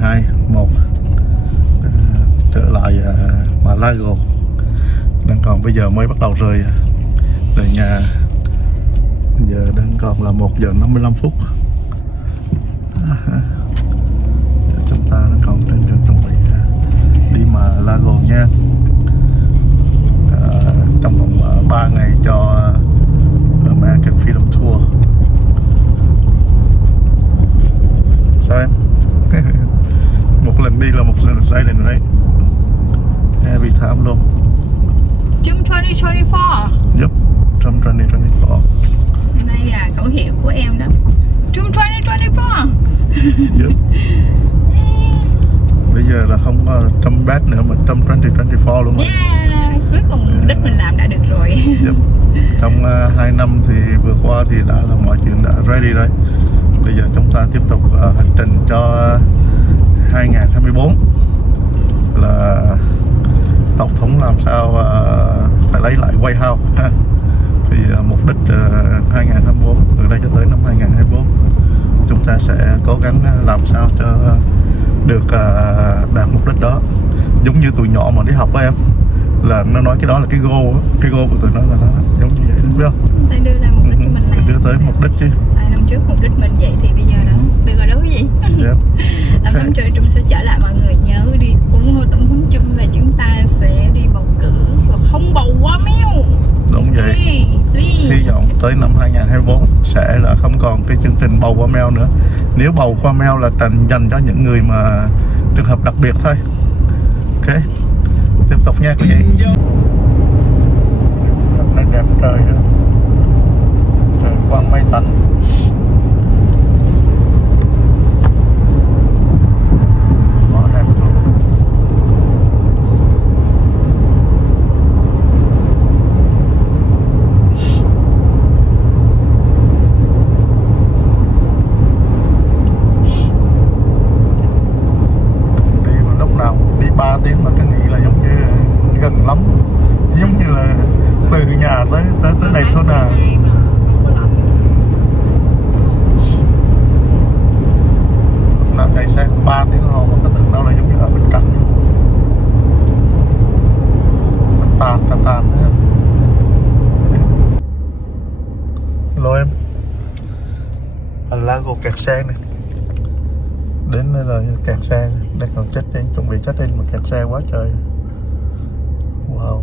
12 1 trở lại Mar-a-Lago. Đang còn bây giờ mới bắt đầu rời nhà. Giờ đang còn là 1 giờ 55 phút. Chúng ta đang còn trên đường chuẩn bị đi Mar-a-Lago nha. Trong vòng 3 ngày cho American Freedom Tour. Sao em? Một lần đi là một lần sai lần đấy. Every time luôn. June 2024. Yep, June 2024. Đây là khẩu hiệu của em đó. June 2024. Yep. Bây giờ là không Trump bad nữa mà Trump 2024 luôn rồi. Yeah, cuối cùng mục đích mình làm đã được rồi. Yep. Trong 2 năm thì vừa qua thì đã là mọi chuyện đã ready rồi. Bây giờ chúng ta tiếp tục hành trình cho 2024 là tổng thống làm sao phải lấy lại White House ha. Thì mục đích 2024 từ đây cho tới năm 2024 chúng ta sẽ cố gắng làm sao cho được đạt mục đích đó. Giống như tụi nhỏ mà đi học á em, là nó nói cái đó là cái goal của tụi nó là nó giống như vậy, đúng không? Tại đưa ra mục đích của mình là đưa tới mục đích chứ. 2 năm trước mục đích mình vậy thì bây giờ nó đưa ra đó cái gì? Yep. Tổng thống Trung sẽ trở lại, mọi người nhớ đi ủng hộ tổng thống Trung và chúng ta sẽ đi bầu cử và không bầu quá méo. Đúng vậy. Hy vọng tới năm 2024 sẽ là không còn cái chương trình bầu qua mail nữa. Nếu bầu qua mail là dành cho những người mà trường hợp đặc biệt thôi. Ok, tiếp tục nha quý vị. Hôm nay đẹp trời, trời quang mây tạnh. Quá đẹp luôn. Đi mà lúc nào đi 3 tiếng mà cứ nghĩ là giống như gần lắm, giống như là từ nhà tới đây thôi nào. Làm chạy xe 3 tiếng hồ mà cái tưởng đâu là giống như ở bên cạnh, mình tàn thế. Hello em. Mar-a-Lago kẹt xe này. Đến đây là kẹt xe, đang còn check in, chuẩn bị check in mà kẹt xe quá trời. Wow,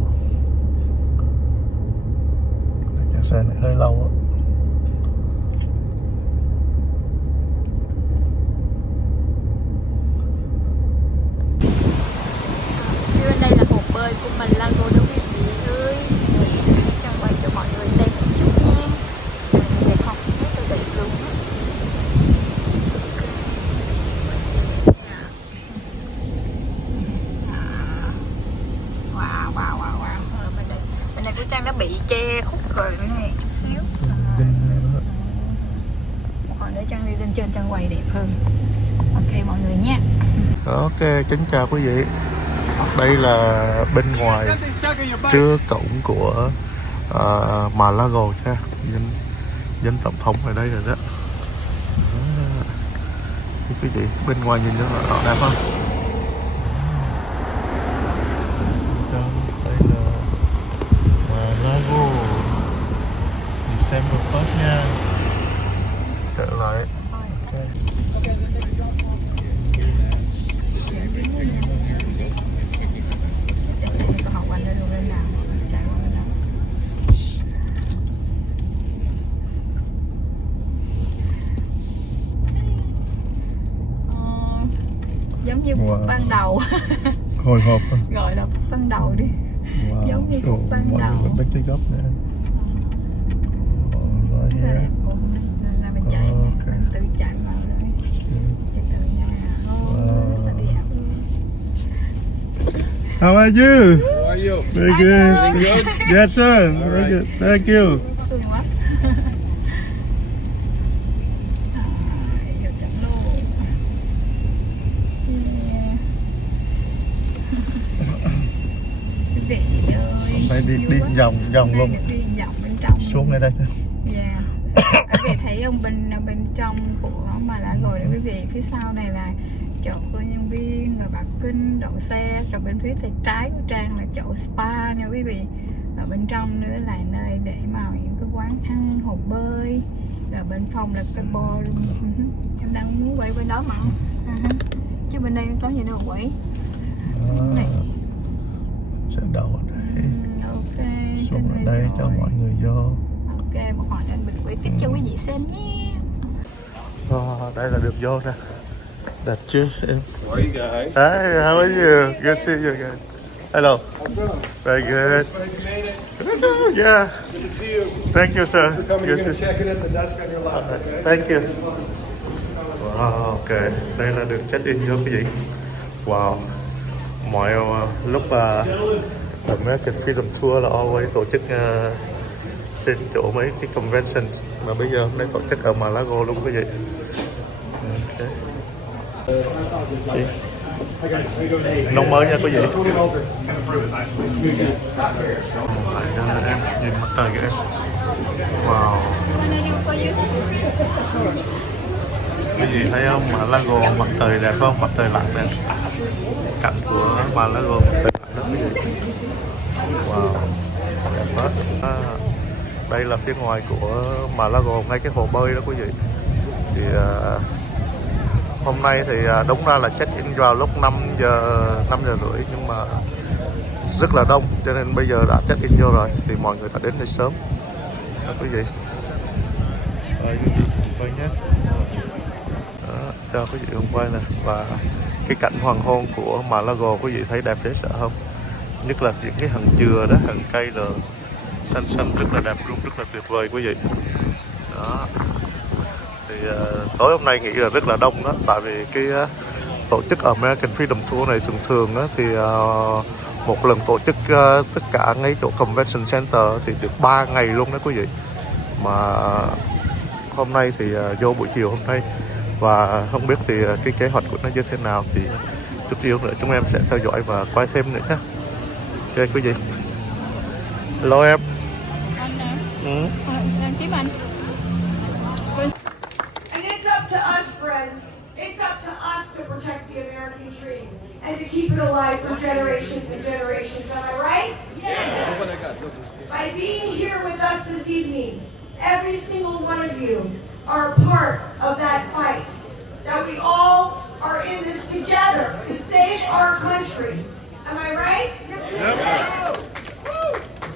kẹt xe này hơi lâu á. Bên đây là hồ bơi của Mar-a-Lago đó quý vị ơi. Cho quay cho mọi người xem một chút nha. Đẹp không? Rất là đẹp luôn á. Wow. Bên này của Trang đã bị che khuất rồi này chút xíu. Còn nữa Trang đi lên trên Trang quay đẹp hơn. Ok mọi người nha. Ok, kính chào quý vị. Đây là bên ngoài trước cổng của Mar-a-Lago nha. Dân tổng thống ở đây rồi đó. Quý vị, bên ngoài nhìn rất là đẹp không? Đây là Mar-a-Lago. December 1st nha. Trở lại. Okay. Giống như phút ban đầu. Hồi hộp. Gọi là phút ban đầu đi. Wow. Giống như phút ban đầu. Mọi người bắt cái góc nữa. Rất là đẹp. Là mình chạy, mình tự chạy vào rồi. Chạy từ nhà. Rất là đẹp luôn. How are you? How are you? Very good. Good? Yes sir. Very good. Thank you. Phải đi vòng luôn. Đi vòng bên trong. Xuống đây. Dạ. Quý vị thấy không, bên trong của Mar-a-Lago này quý vị, phía sau này là chỗ của nhân viên, rồi bạc kinh đậu xe, rồi bên phía tay trái của Trang là chỗ spa nha quý vị. Ở bên trong nữa là nơi để mà những cái quán ăn, hồ bơi, rồi bên phòng là cái ballroom. Em đang muốn quay bên đó mà chứ bên đây có gì đâu quay. Này sẽ đậu ở đây. Ok, Xuống ở đây cho mọi người vô. Ok, một hồi anh mình quay tiếp cho quý vị xem nhé. Đây là được vô nè. Đẹp chưa em? How are you guys? Hi, how are you? Good to see you guys. Hello. Very good. Yeah. Good to see you. Thank you, sir. Thanks for coming. Good You're going to- to check it at the desk on your left, okay? Thank you. Wow, ok. Đây là được check-in vô cái gì? Wow. Mọi lúc American Freedom Tour là always tổ chức trên chỗ mấy cái convention, mà bây giờ hôm nay tổ chức ở Mar-a-Lago luôn quý vị. Okay. Nông mới nha quý vị. Em nhìn mặt trời kìa. Wow. Quý vị thấy không? Mar-a-Lago mặt trời đẹp không? Mặt trời lặn nè. Cạnh của Mar-a-Lago mặt trời lặn đó quý vị. Wow. Đẹp hết. Đây là phía ngoài của Mar-a-Lago, ngay cái hồ bơi đó quý vị. Thì hôm nay thì đúng ra là check-in vào lúc 5 giờ rưỡi, nhưng mà rất là đông cho nên bây giờ đã check-in vô rồi thì mọi người đã đến đây sớm đó quý vị. Rồi quý vị quay nhé. Đó, cho quý vị cùng quay nè. Và cái cảnh hoàng hôn của Mar-a-Lago quý vị thấy đẹp dễ sợ không? Nhất là những cái hàng dừa đó, hàng cây rồi xanh xanh rất là đẹp luôn, rất là tuyệt vời quý vị. Đó. Thì tối hôm nay nghĩ là rất là đông đó, tại vì cái tổ chức American Freedom Tour này thường á, thì một lần tổ chức tất cả ngay chỗ Convention Center thì được 3 ngày luôn đó quý vị. Mà hôm nay thì vô buổi chiều hôm nay, và không biết thì cái kế hoạch của nó như thế nào thì chút xíu nữa chúng em sẽ theo dõi và quay thêm nữa nhé. Ok quý vị. Hello em. Anh tiếp anh. And it's up to us, friends. It's up to us to protect the American dream and to keep it alive for generations and generations. Am I right? Yes. By being here with us this evening, every single one of you are a part of that fight. That we all are in this together to save our country. Am I right? Yep.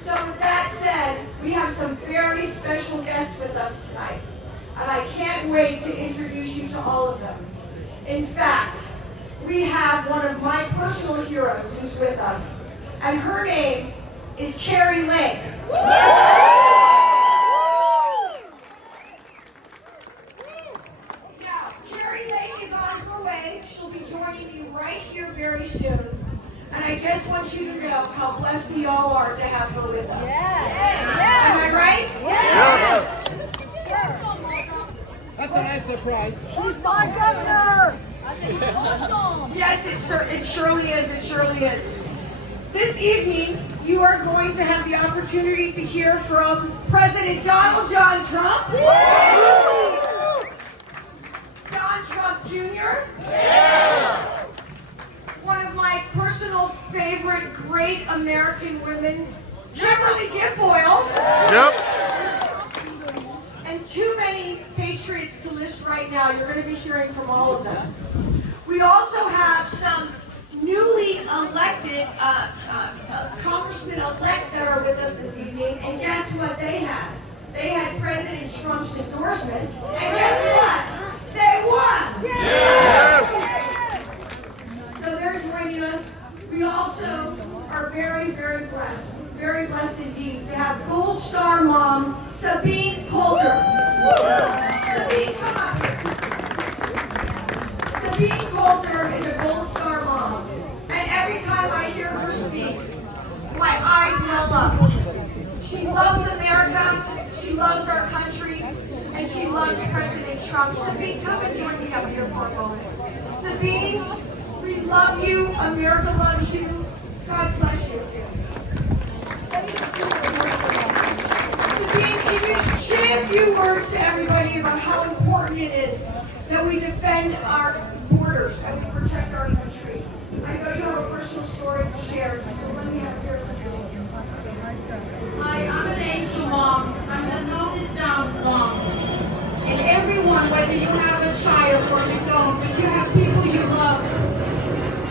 So with that said, we have some very special guests with us tonight. And I can't wait to introduce you to all of them. In fact, we have one of my personal heroes who's with us, and her name is Carrie Lake. Now, Carrie Lake is on her way. She'll be joining you right here very soon. And I just want you to know how blessed we all are to have her with us. Am I right? That's a nice surprise. She's my governor! Yes, it surely is. It surely is. This evening, you are going to have the opportunity to hear from President Donald John Trump. Don Trump Jr. One of my personal favorite great American women, Kimberly Guilfoyle. Yep. And too many patriots to list right now. You're going to be hearing from all of them. We also have some newly elected congressmen-elect that are with us this evening. And guess what they had? They had President Trump's endorsement. And guess what? They won! So they're joining us. We also are very, very blessed indeed to have Gold Star mom, Sabine Coulter. Sabine, come up here. Sabine Coulter is a Gold Star mom. And every time I hear her speak, my eyes well up. She loves America, she loves our country, and she loves President Trump. Sabine, come and join me up here for a moment. Sabine, we love you. America loves you. God bless you. Sabine, can you say a few words to everybody about how important it is that we defend our borders? first and we protect our country. I know you have a personal story to share, so let me have your opinion. Hi, I'm an angel mom. I'm the notice Down's mom. And everyone, whether you have a child or you don't, but you have people you love.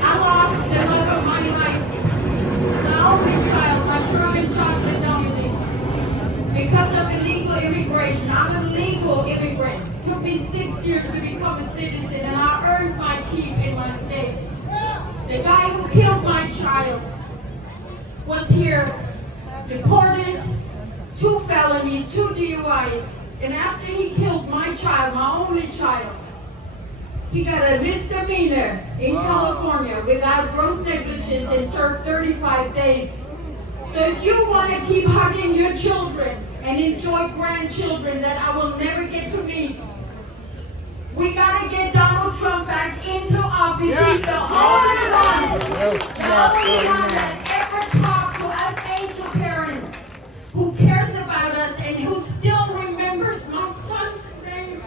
I lost the love of my life. My only child, my German chocolate Dominic. Because of illegal immigration. I'm a legal immigrant. It took me 6 years to become a citizen, and I earned my keep in my state. The guy who killed my child was here, deported, 2 felonies, 2 DUIs, and after he killed my child, my only child, he got a misdemeanor in California without gross negligence and served 35 days. So if you want to keep hugging your children and enjoy grandchildren that I will never get to meet, we got to get Donald Trump back into office. He's the only one that ever talked to us angel parents, who cares about us and who still remembers my son's name.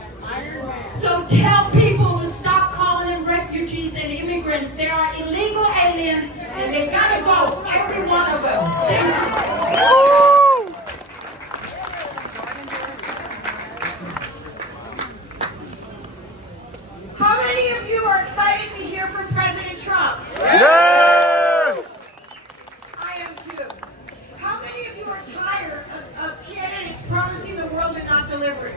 So tell people to stop calling them refugees and immigrants. They are illegal aliens and they got to go, every one of them. How many of you are excited to hear from President Trump? Yeah! I am too. How many of you are tired of candidates promising the world and not delivering?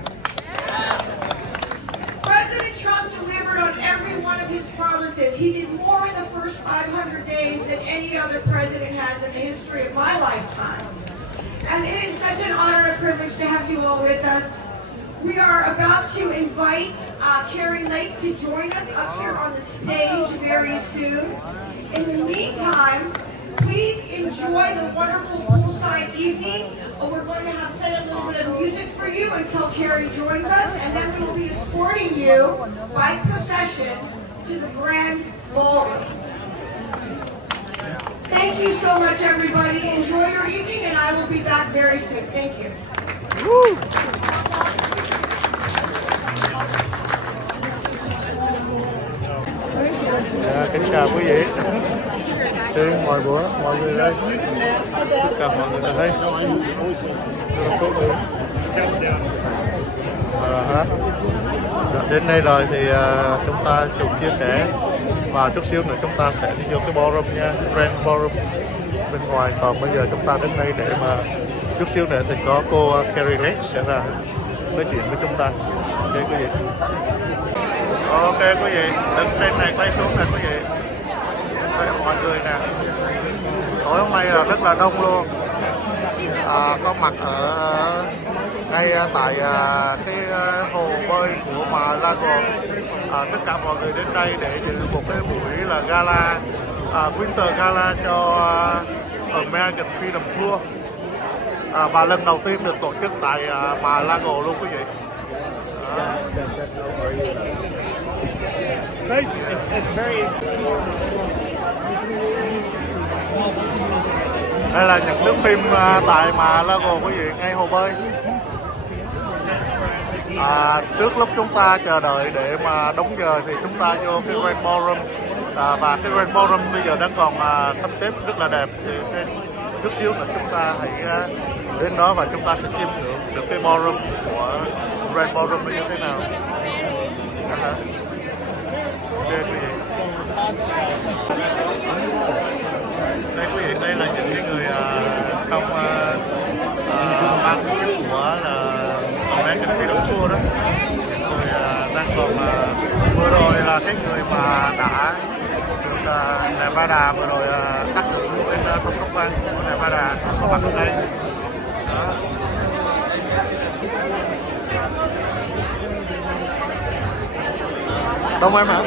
President Trump delivered on every one of his promises. He did more in the first 500 days than any other president has in the history of my lifetime. And it is such an honor and privilege to have you all with us. We are about to invite Carrie Lake to join us up here on the stage very soon. In the meantime, please enjoy the wonderful poolside evening. We're going to have play a little bit of music for you until Carrie joins us, and then we will be escorting you by procession to the Grand Ballroom. Thank you so much, everybody. Enjoy your evening, and I will be back very soon. Thank you. Woo! Kính chào quý vị. Trên mọi bữa mọi người đây, tất cả mọi người ở đây rất là tốt nữa. Hết. Đến đây rồi thì chúng ta cùng chia sẻ, và chút xíu nữa chúng ta sẽ đi vô cái ballroom nha, Grand Ballroom bên ngoài. Còn bây giờ chúng ta đến đây để mà chút xíu nữa sẽ có cô Carrie Lake sẽ ra nói chuyện với chúng ta. Ok quý vị. Ok quý vị, đứng trên này quay xuống nè quý vị. Đây mọi người nè. Tối hôm nay là rất là đông luôn. Có mặt ở ngay tại cái hồ bơi của Mar-a-Lago. Tất cả mọi người đến đây để dự một cái buổi là gala, Winter Gala cho American Freedom Tour. Và lần đầu tiên được tổ chức tại Mar-a-Lago luôn quý vị. Đây là những thước phim tại Mar-a-Lago quý vị, ngay hồ bơi. Trước lúc chúng ta chờ đợi để mà đúng giờ thì chúng ta vô cái Grand Ballroom, và cái Grand Ballroom bây giờ đang còn sắp xếp rất là đẹp. Thì chút xíu nữa chúng ta hãy đến đó và chúng ta sẽ chiêm ngưỡng được cái ballroom của Grand Ballroom như thế nào. Ok quý vị. Đây quý vị, đây là những cái người trong ban tổ chức của là American Freedom Tour đó. Rồi đang còn vừa rồi là cái người mà đã được Nevada vừa rồi đắc cử bên tổng thống bang của Nevada có mặt ở đây. Đó. Đông em hả?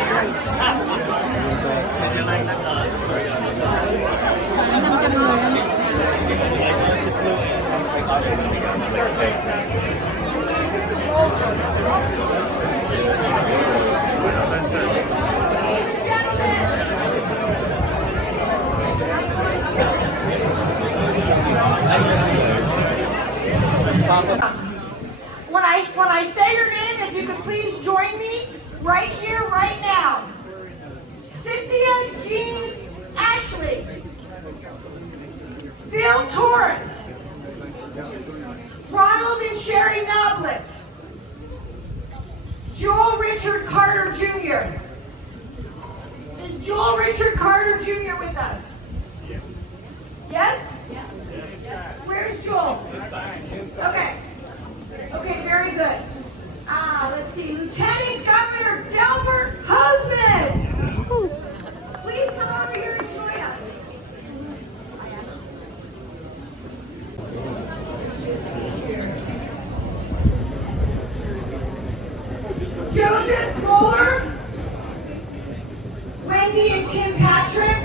When I say your name, if you could please join me right here, right now. Cynthia Jean Ashley, Bill Torres, Ronald and Sherry Noblet, Joel Richard Carter Jr. Is Joel Richard Carter Jr. with us? Yes? Where's Joel? Okay. Okay, very good. Let's see, Lieutenant Governor Delbert Husband. Please come over here and join us. Joseph Moeller, Wendy and Tim Patrick,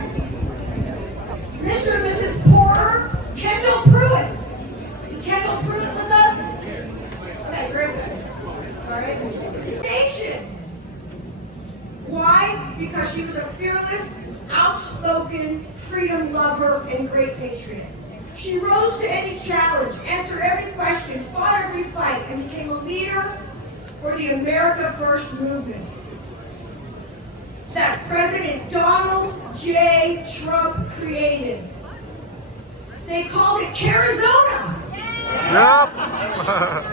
Mr. and Mrs. Porter, Kendall Pruitt. Is Kendall Pruitt with us? Okay, very good. All right. Nation. Why? Because she was a fearless, outspoken, freedom lover, and great patriot. She rose to any challenge, answered every question, fought every fight, and became a leader for the America First movement that President Donald J. Trump created. They called it Arizona. Yep.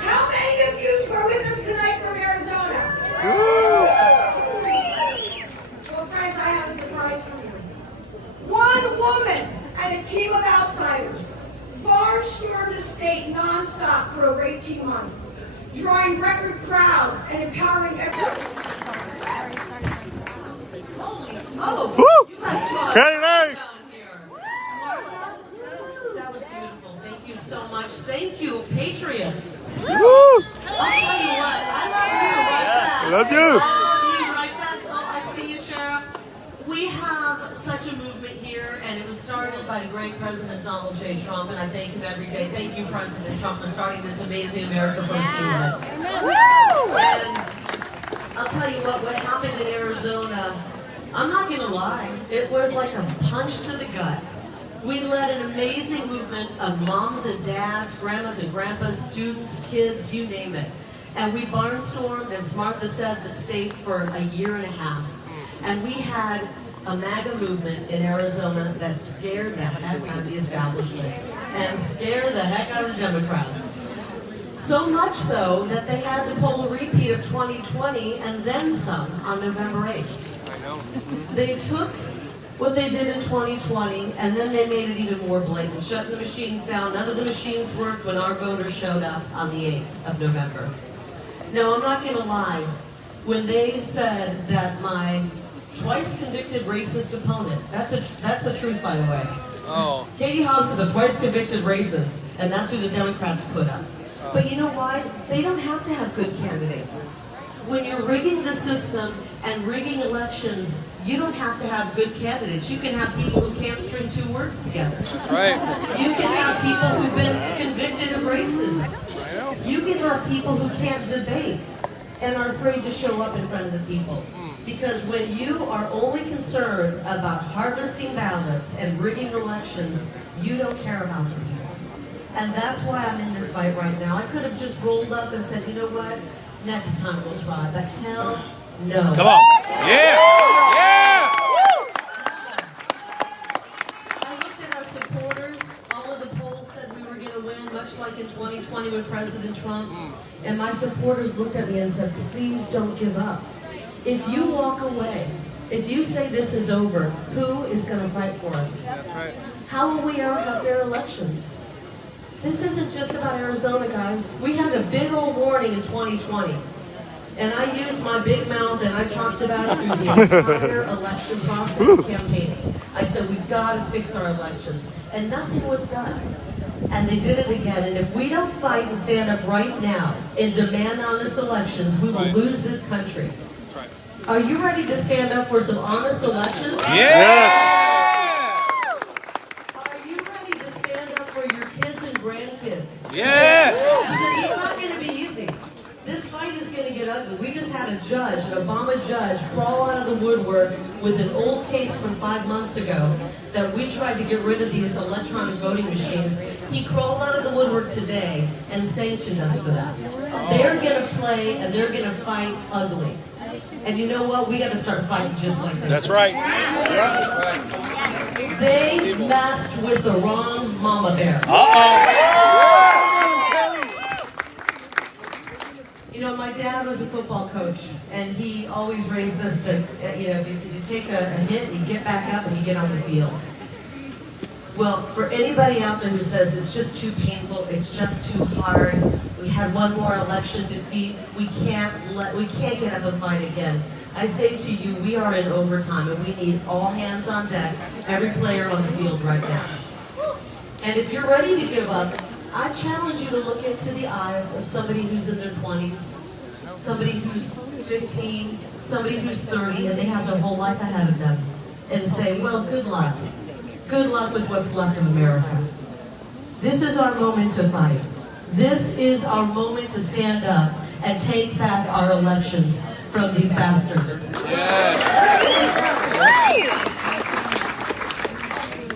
How many of you are with us tonight from Arizona? Well, friends, I have a surprise for you. One woman and a team of outsiders barnstormed the state nonstop for over 18 months, drawing record crowds and empowering everyone. Holy smokes! Woo! You guys brought Kenny! down here. Martha, that was beautiful. Thank you so much. Thank you, Patriots. Woo! I'll tell you what, I love you right back. Love you. I love you right back. Oh, I see you, Sheriff. We have such a movement here, and it was started by the great President Donald J. Trump, and I thank him every day. Thank you, President Trump, for starting this amazing America First movement. And I'll tell you what happened in Arizona, I'm not going to lie, it was like a punch to the gut. We led an amazing movement of moms and dads, grandmas and grandpas, students, kids, you name it. And we barnstormed, as Martha said, the state for a year and a half. And we had a MAGA movement in Arizona that scared the heck out of the establishment and scared the heck out of the Democrats. So much so that they had to pull a repeat of 2020 and then some on November 8th. They took what they did in 2020 and then they made it even more blatant, shutting the machines down. None of the machines worked when our voters showed up on the 8th of November. Now, I'm not going to lie. When they said that my twice convicted racist opponent, that's the truth, by the way. Oh. Katie Hobbs is a twice convicted racist, and that's who the Democrats put up. But you know why? They don't have to have good candidates. When you're rigging the system and rigging elections, you don't have to have good candidates. You can have people who can't string two words together. That's right. You can have people who've been convicted of racism. You can have people who can't debate and are afraid to show up in front of the people. Because when you are only concerned about harvesting ballots and rigging elections, you don't care about the people. And that's why I'm in this fight right now. I could have just rolled up and said, you know what? Next time we'll try. But hell no. Come on. Yeah. Yeah. I looked at our supporters. All of the polls said we were going to win, much like in 2020 with President Trump. And my supporters looked at me and said, please don't give up. If you walk away, if you say this is over, who is going to fight for us? That's right. How will we ever have fair elections? This isn't just about Arizona, guys. We had a big old warning in 2020. And I used my big mouth and I talked about it through the entire election process campaigning. I said, we've got to fix our elections. And nothing was done. And they did it again. And if we don't fight and stand up right now and demand honest elections, we will lose this country. Are you ready to stand up for some honest elections? Yeah. Are you ready to stand up for your kids and grandkids? Yes. Because it's not going to be easy. This fight is going to get ugly. We just had a judge, an Obama judge, crawl out of the woodwork with an old case from 5 months ago that we tried to get rid of these electronic voting machines. He crawled out of the woodwork today and sanctioned us for that. They're going to play and they're going to fight ugly. And you know what? We got to start fighting just like this. That's right. They messed with the wrong mama bear. You know, my dad was a football coach, and he always raised us to, you take a hit, you get back up, and you get on the field. Well, for anybody out there who says it's just too painful, it's just too hard, we had one more election defeat, we can't get up and fight again. I say to you, we are in overtime, and we need all hands on deck, every player on the field right now. And if you're ready to give up, I challenge you to look into the eyes of somebody who's in their 20s, somebody who's 15, somebody who's 30, and they have their whole life ahead of them, and say, well, good luck. Good luck with what's left of America. This is our moment to fight. This is our moment to stand up and take back our elections from these bastards.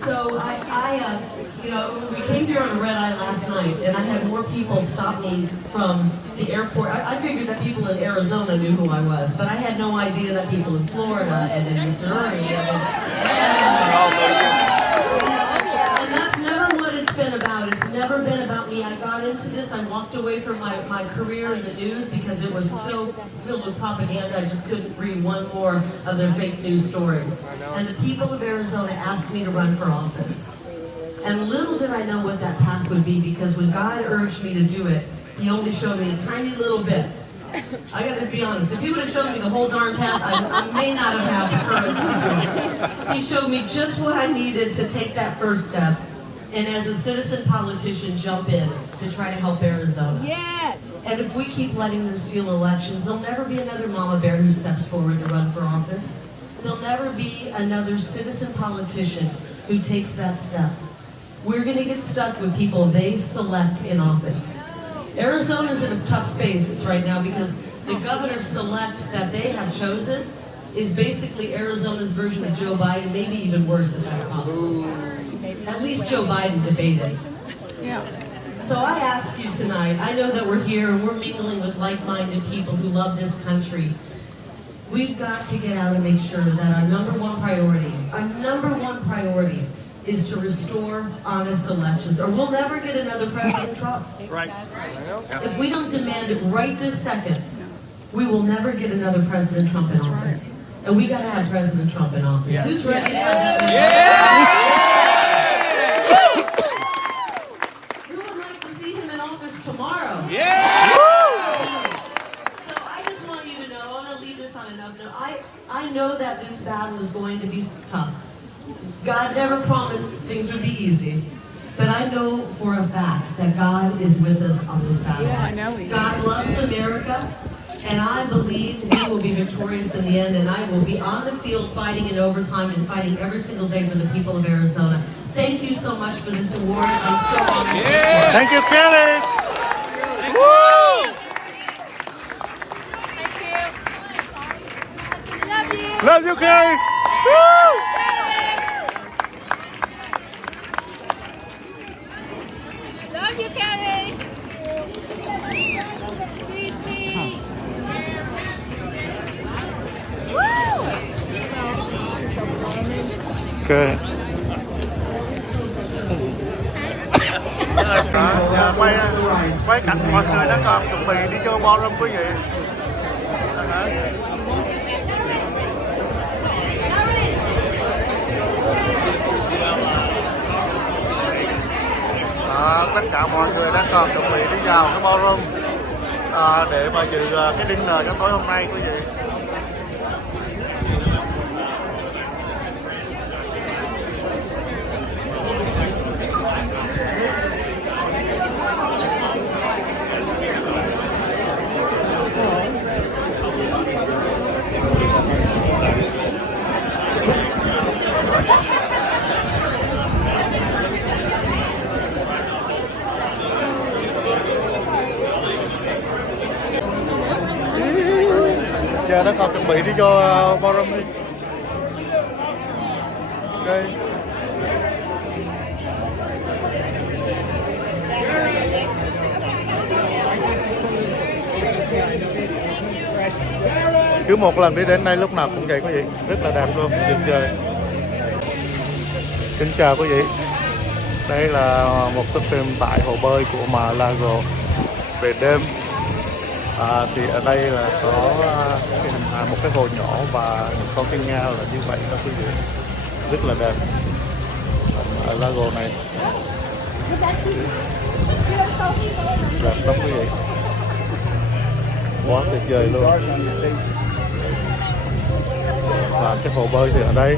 So we came here on a red eye last night, and I had more people stop me from the airport. I figured that people in Arizona knew who I was, but I had no idea that people in Florida and in Missouri and that's never what it's been about. It's never been about me. I got into this, I walked away from my career in the news because it was so filled with propaganda, I just couldn't read one more of their fake news stories. And the people of Arizona asked me to run for office. And little did I know what that path would be, because when God urged me to do it, He only showed me a tiny little bit. I gotta be honest, if He would have shown me the whole darn path, I may not have had the courage to do it. He showed me just what I needed to take that first step, and as a citizen politician, jump in to try to help Arizona. Yes. And if we keep letting them steal elections, there'll never be another mama bear who steps forward to run for office. There'll never be another citizen politician who takes that step. We're going to get stuck with people they select in office. Arizona's in a tough space right now because the governor-select that they have chosen is basically Arizona's version of Joe Biden, maybe even worse if that's possible. At least Joe Biden debated. Yeah. So I ask you tonight, I know that we're here and we're mingling with like-minded people who love this country. We've got to get out and make sure that our number one priority is to restore honest elections, or we'll never get another President Trump. Right. If we don't demand it right this second, we will never get another President Trump in office. And we got to have President Trump in office. Yeah. Who's ready to have that? Who would like to see him in office tomorrow? Yeah! So I just want you to know, I want to leave this on another note. I know that this battle is going to be tough. God never promised things would be easy, but I know for a fact that God is with us on this battle. Yeah, I know He is. God loves America, and I believe He will be victorious in the end, and I will be on the field fighting in overtime and fighting every single day for the people of Arizona. Thank you so much for this award. I'm so honored. Yeah. Thank you, Kelly. Woo! Love you. Love you, Kelly. Woo! Love you, Carrie. Ok. Giờ quay cảnh mọi người đang còn chuẩn bị đi vô ballroom quý vị. Tất cả mọi người đang còn chuẩn bị đi vào cái ballroom để mà dự cái dinner cho tối hôm nay quý vị. Giờ nó còn chuẩn bị đi vô ballroom đi. Ok. Cứ một lần đi đến đây lúc nào cũng vậy quý vị, rất là đẹp luôn, tuyệt vời. Xin chào quý vị, đây là một cái phim tại hồ bơi của Mar-a-Lago về đêm. Thì ở đây là có cái hình hài một cái hồ nhỏ và một con thiên nga là như vậy đó quý vị, rất là đẹp. Mar-a-Lago này đẹp lắm quý vị, quá tuyệt vời luôn. Và cái hồ bơi thì ở đây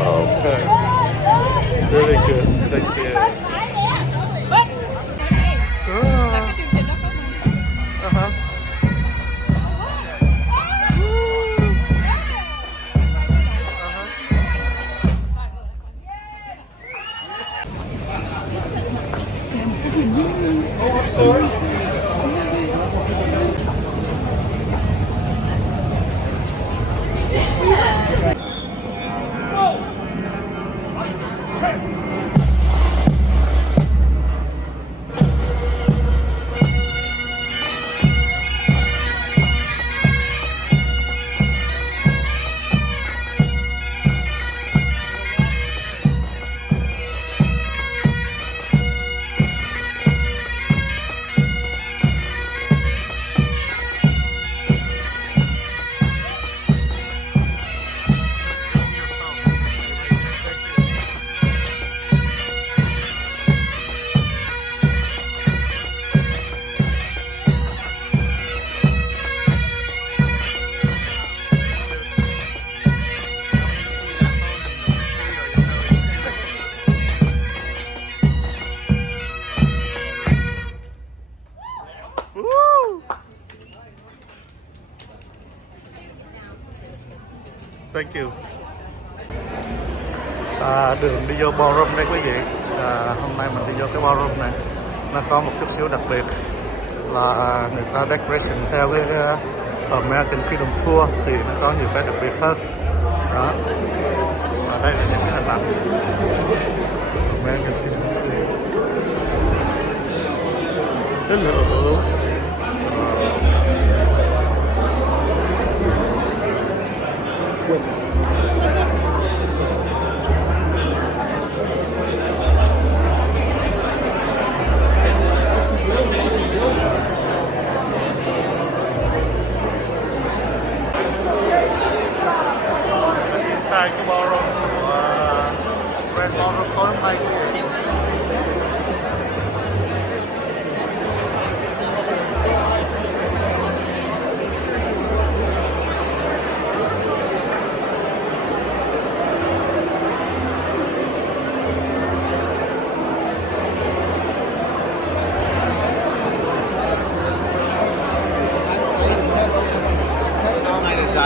okay, really good, thank you. Thank you. Đường đi vô ballroom đây quý vị. Hôm nay mình đi vô cái ballroom này, nó có một chút xíu đặc biệt là người ta decoration theo cái American Freedom Tour thì nó có nhiều cái đặc biệt hơn. Đó. Và đây là những cái hình ảnh American Freedom Tour. Hello. Inside cái ballroom của Grand Ballroom tối hôm nay quý vị.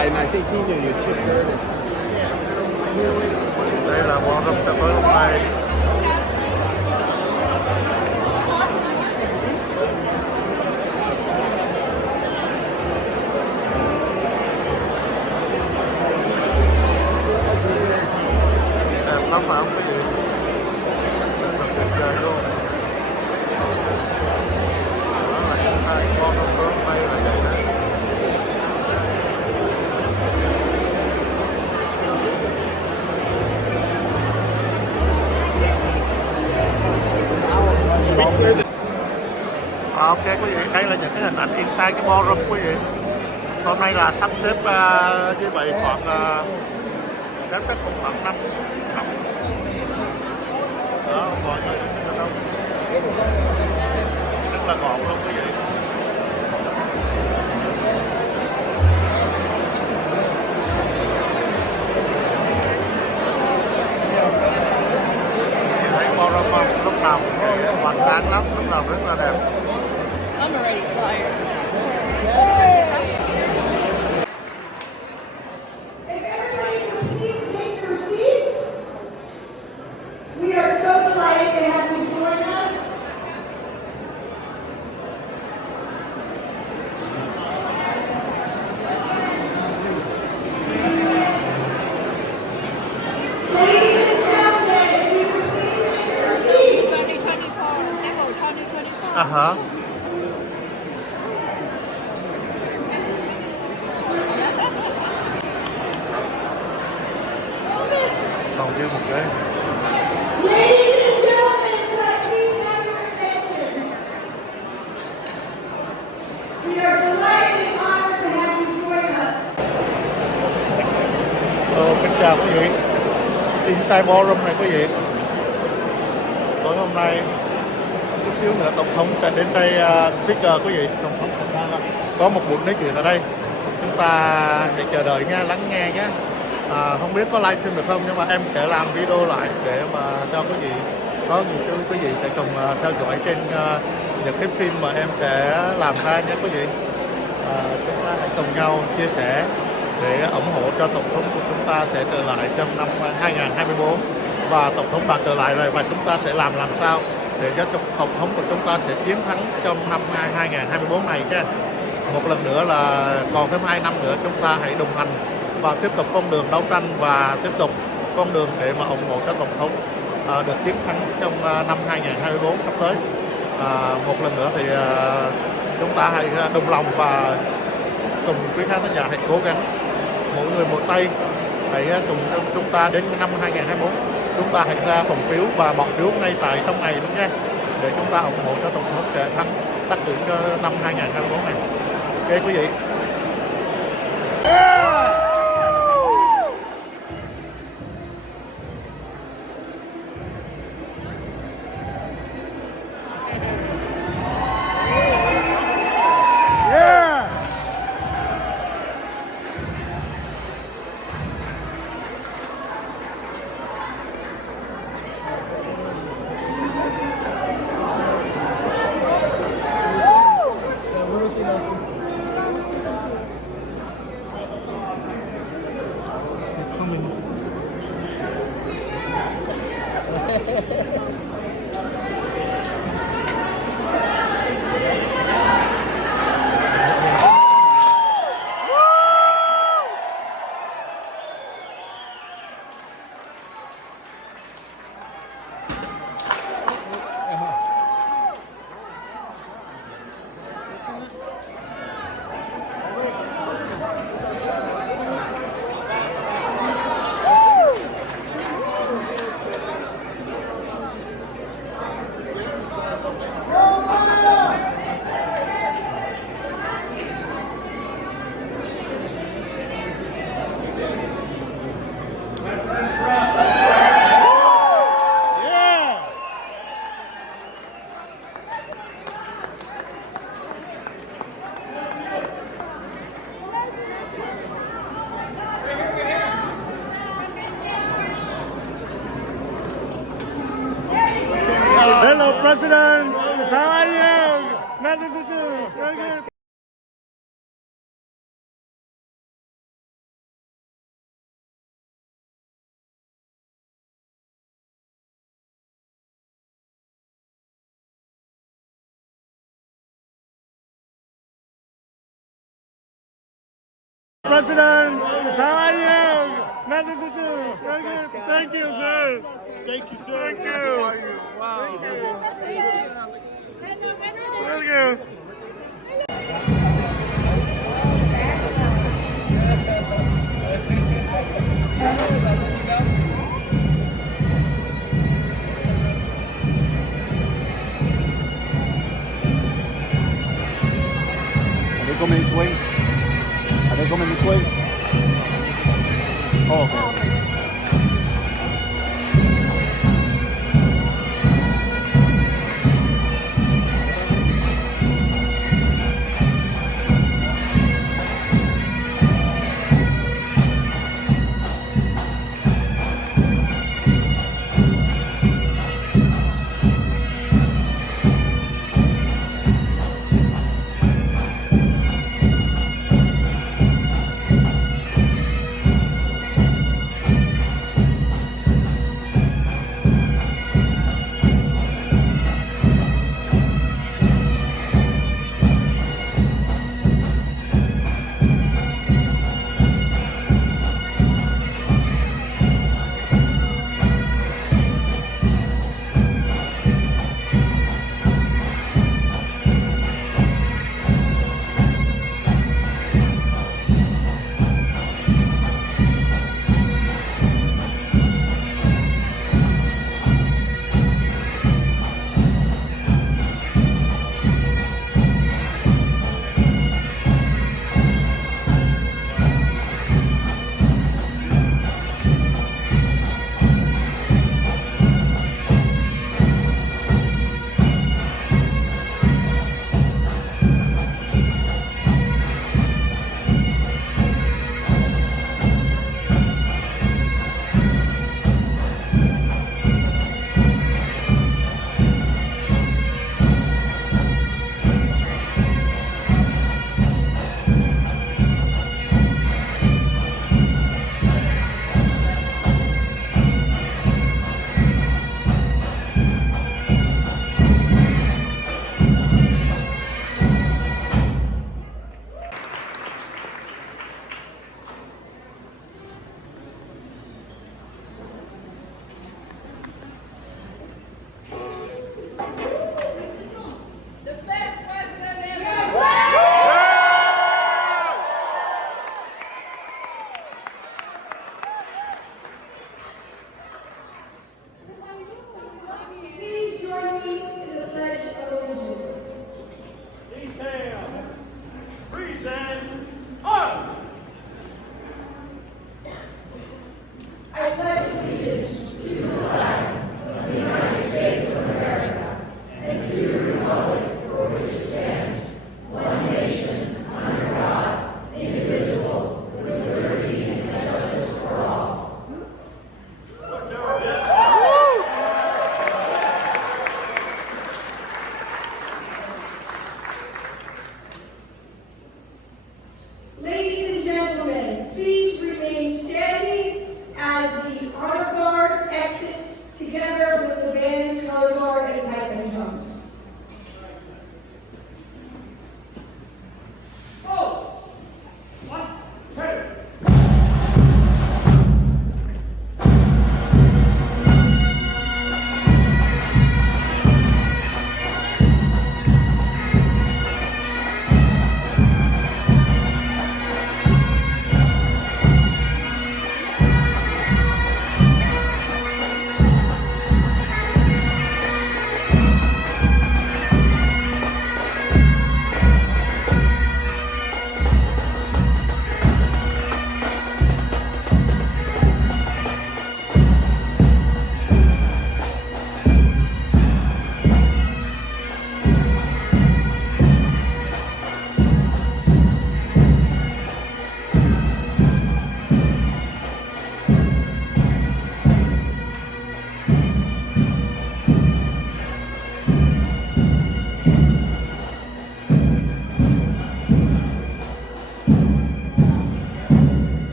And I think he knew you too. Đây là ballroom cho tối hôm nay. Đẹp lắm phải không quý vị? Rất là tuyệt vời luôn. Đó là inside ballroom tối hôm nay là vậy đấy. Ok quý vị, đây là những cái hình ảnh inside cái ballroom quý vị. Hôm nay là sắp xếp như vậy khoảng xếp cách khoảng 5 phòng. Đó, mọi người rất là đông, rất là gọn luôn quý vị. Thấy ballroom lúc nào cũng hoành tráng lắm, lúc nào rất là đẹp. I'm already tired. If everybody could please take their seats. We are so delighted to have you join us. hả? Còn kia một cái. Ladies and gentlemen, could I please have your attention? We are delighted and honored to have you join us. Kính chào quý vị. Inside Ballroom này quý vị. Tối hôm nay chút xíu nữa tổng thống sẽ đến đây speaker quý vị. Tổng thống sẽ có một buổi nói chuyện ở đây. Chúng ta hãy chờ đợi nha, lắng nghe nhé. Không biết có livestream được không, nhưng mà em sẽ làm video lại để mà cho quý vị có nhiều quý vị sẽ cùng theo dõi trên những cái phim mà em sẽ làm ra nhé quý vị. Chúng ta hãy cùng nhau chia sẻ để ủng hộ cho tổng thống của chúng ta sẽ trở lại trong năm 2024, và tổng thống đã trở lại rồi và chúng ta sẽ làm sao để cho tổng thống của chúng ta sẽ chiến thắng trong năm 2024 này nha. Một lần nữa là còn thêm 2 năm nữa chúng ta hãy đồng hành và tiếp tục con đường đấu tranh và tiếp tục con đường để mà ủng hộ cho tổng thống được chiến thắng trong năm 2024 sắp tới. Một lần nữa thì chúng ta hãy đồng lòng và cùng quý khán giả hãy cố gắng, mỗi người một tay, hãy cùng chúng ta đến năm 2024 chúng ta hãy ra phòng phiếu và bỏ phiếu ngay tại trong ngày đúng nha, để chúng ta ủng hộ cho tổng thống sẽ thắng đắc cử cho năm 2024 này. Ok quý vị. Hello, President. How are you? Nice to meet you. Very good. President, how are you? Nice to meet you. Very good. Thank you, sir. Thank you, sir. Thank you. Wow. Very good. Are they coming this way? Are they coming this way? Oh, okay.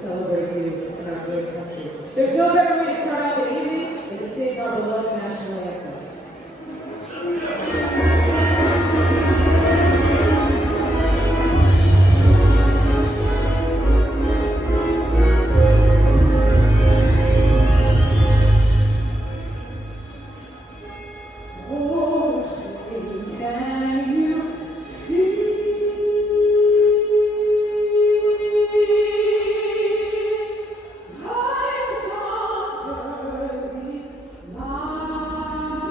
celebrate you and our great country. There's no better way to start out the evening than to sing our beloved national anthem. Oh, say, can you see? My daughter, the light.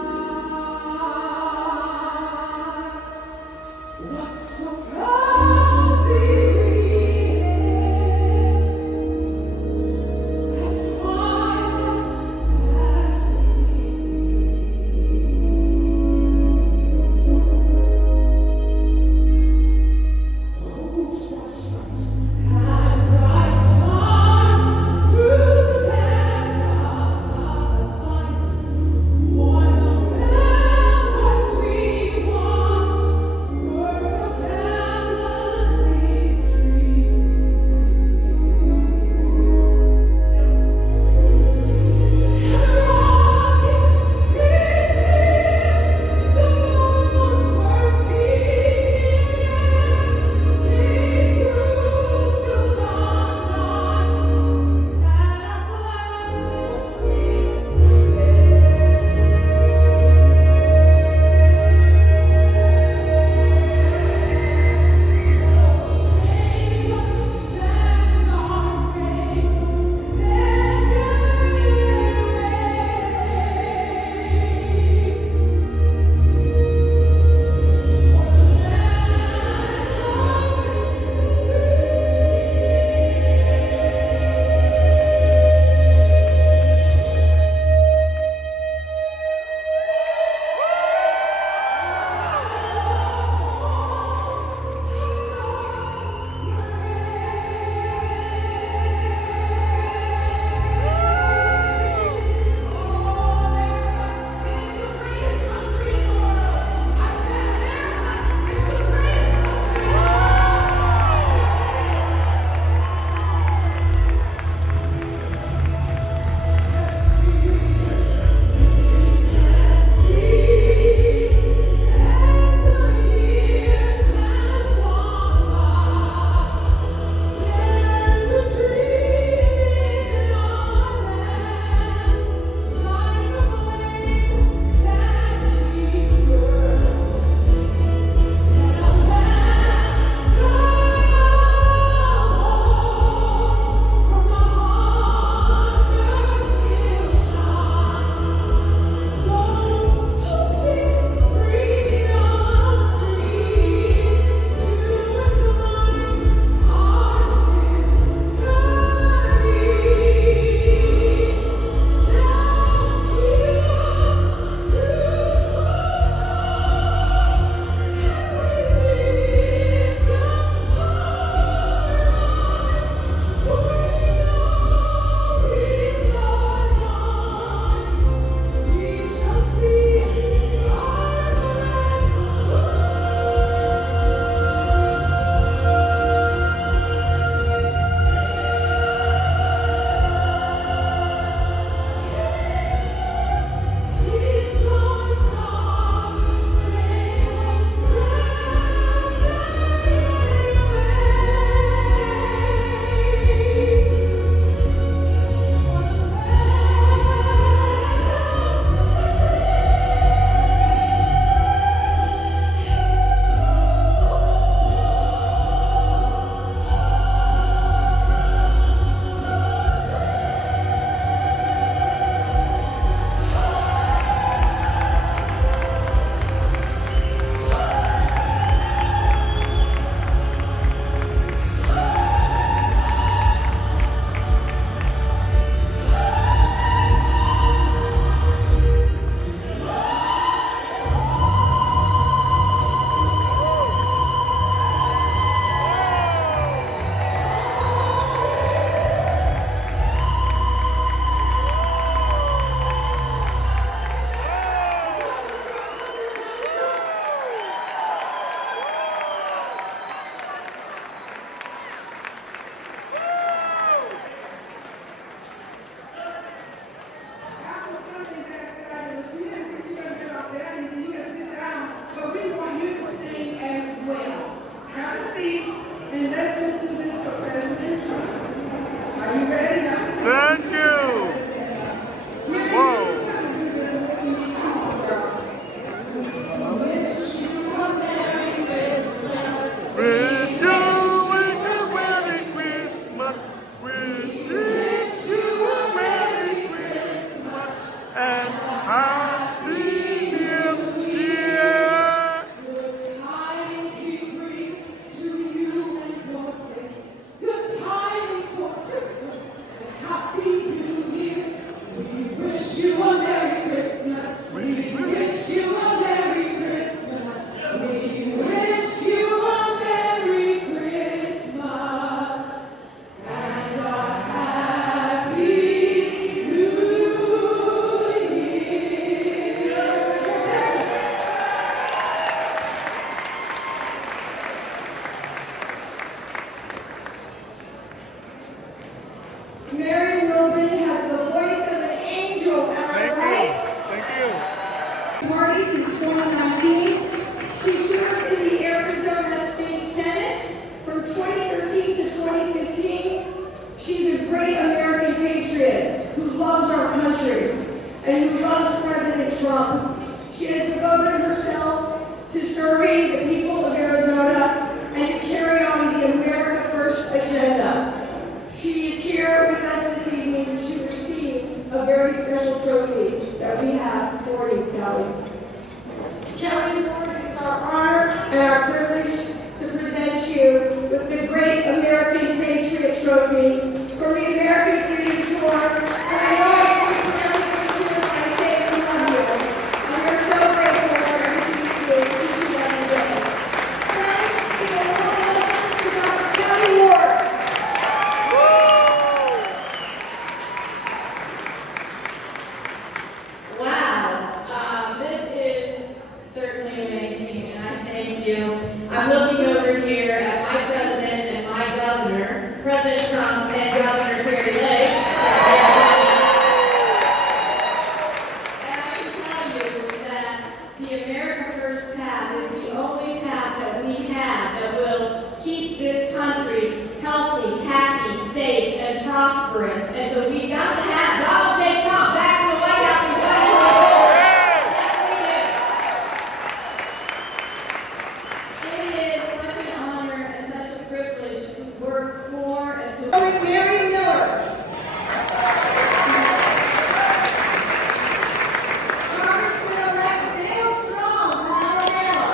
Mary Wilbon has the voice of an angel, am I right? Thank you. Party since 2019. She served in the Arizona State Senate from 2013 to 2015. She's a great American patriot who loves our country and who loves President Trump. She has devoted herself to serving the people of Arizona and to carry on the America First agenda. She is here with us this evening to receive a very special trophy that we have for you, Kelly. Kelly Ward, it's our honor and our privilege to present you with the Great American Patriot Trophy from the American Freedom Tour. And I know I speak for everyone here when I say we love you. And we're so grateful for everything you do each and every day. Friends, give a warm welcome to Dr. Kelly Ward. Wow, this is certainly amazing, and I thank you. I'm looking over here at my president and my governor, President Trump and Governor Carrie Lake. And I can tell you that the America First path is the only path that we have that will keep this country healthy, happy, safe, and prosperous. And so we've got to have Donald J. Trump back in the White House in 2024. It is such an honor and such a privilege to work for and to With Mary Miller. Congressman-elect Dale Strong from Alabama.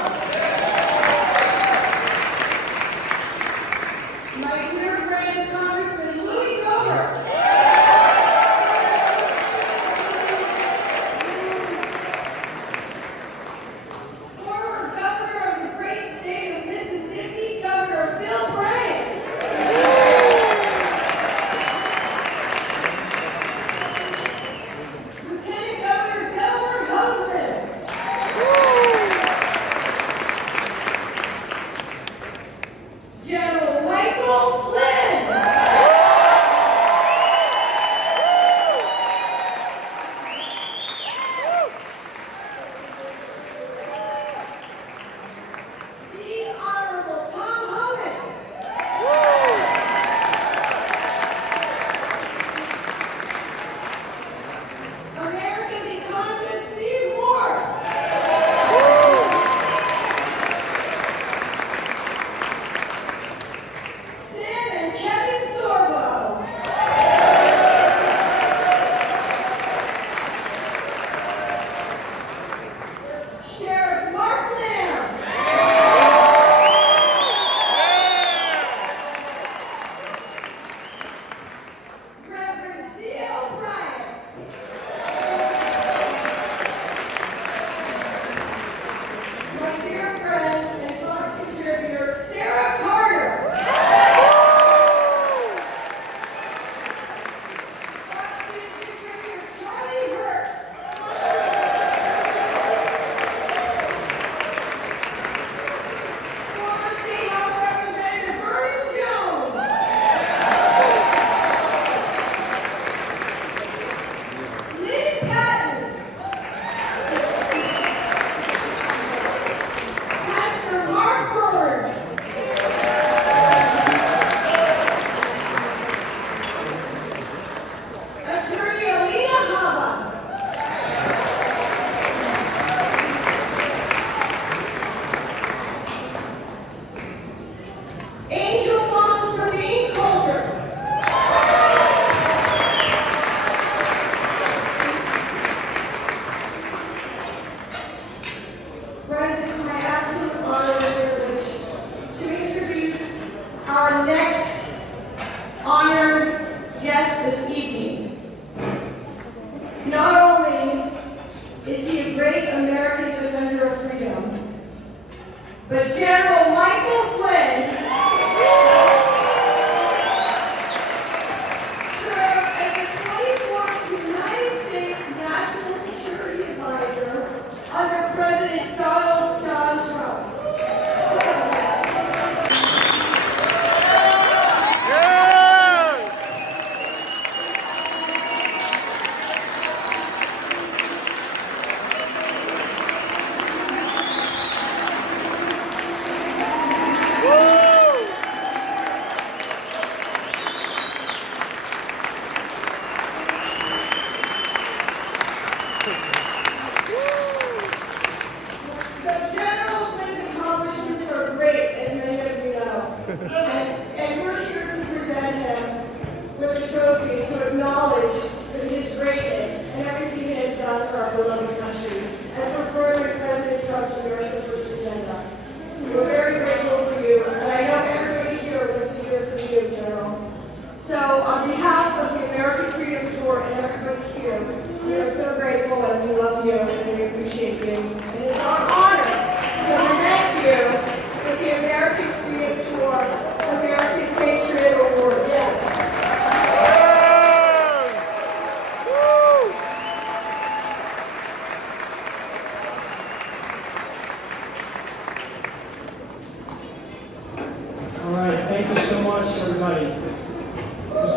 My dear friend, Congressman Louis Gohmert.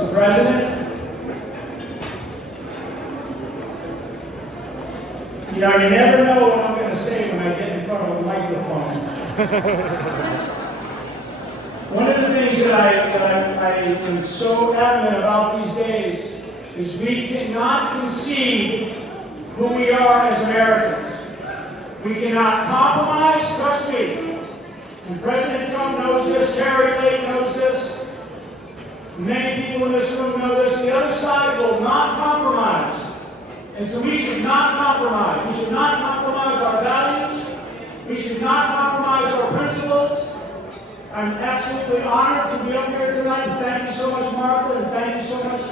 Mr. President. You know, you never know what I'm going to say when I get in front of a microphone. One of the things that I am so adamant about these days is we cannot concede who we are as Americans. We cannot compromise, trust me. And President Trump knows this, Carrie Lake knows this, many people in this room know this. The other side will not compromise. And so we should not compromise. We should not compromise our values. We should not compromise our principles. I'm absolutely honored to be up here tonight, and thank you so much, Martha, and thank you so much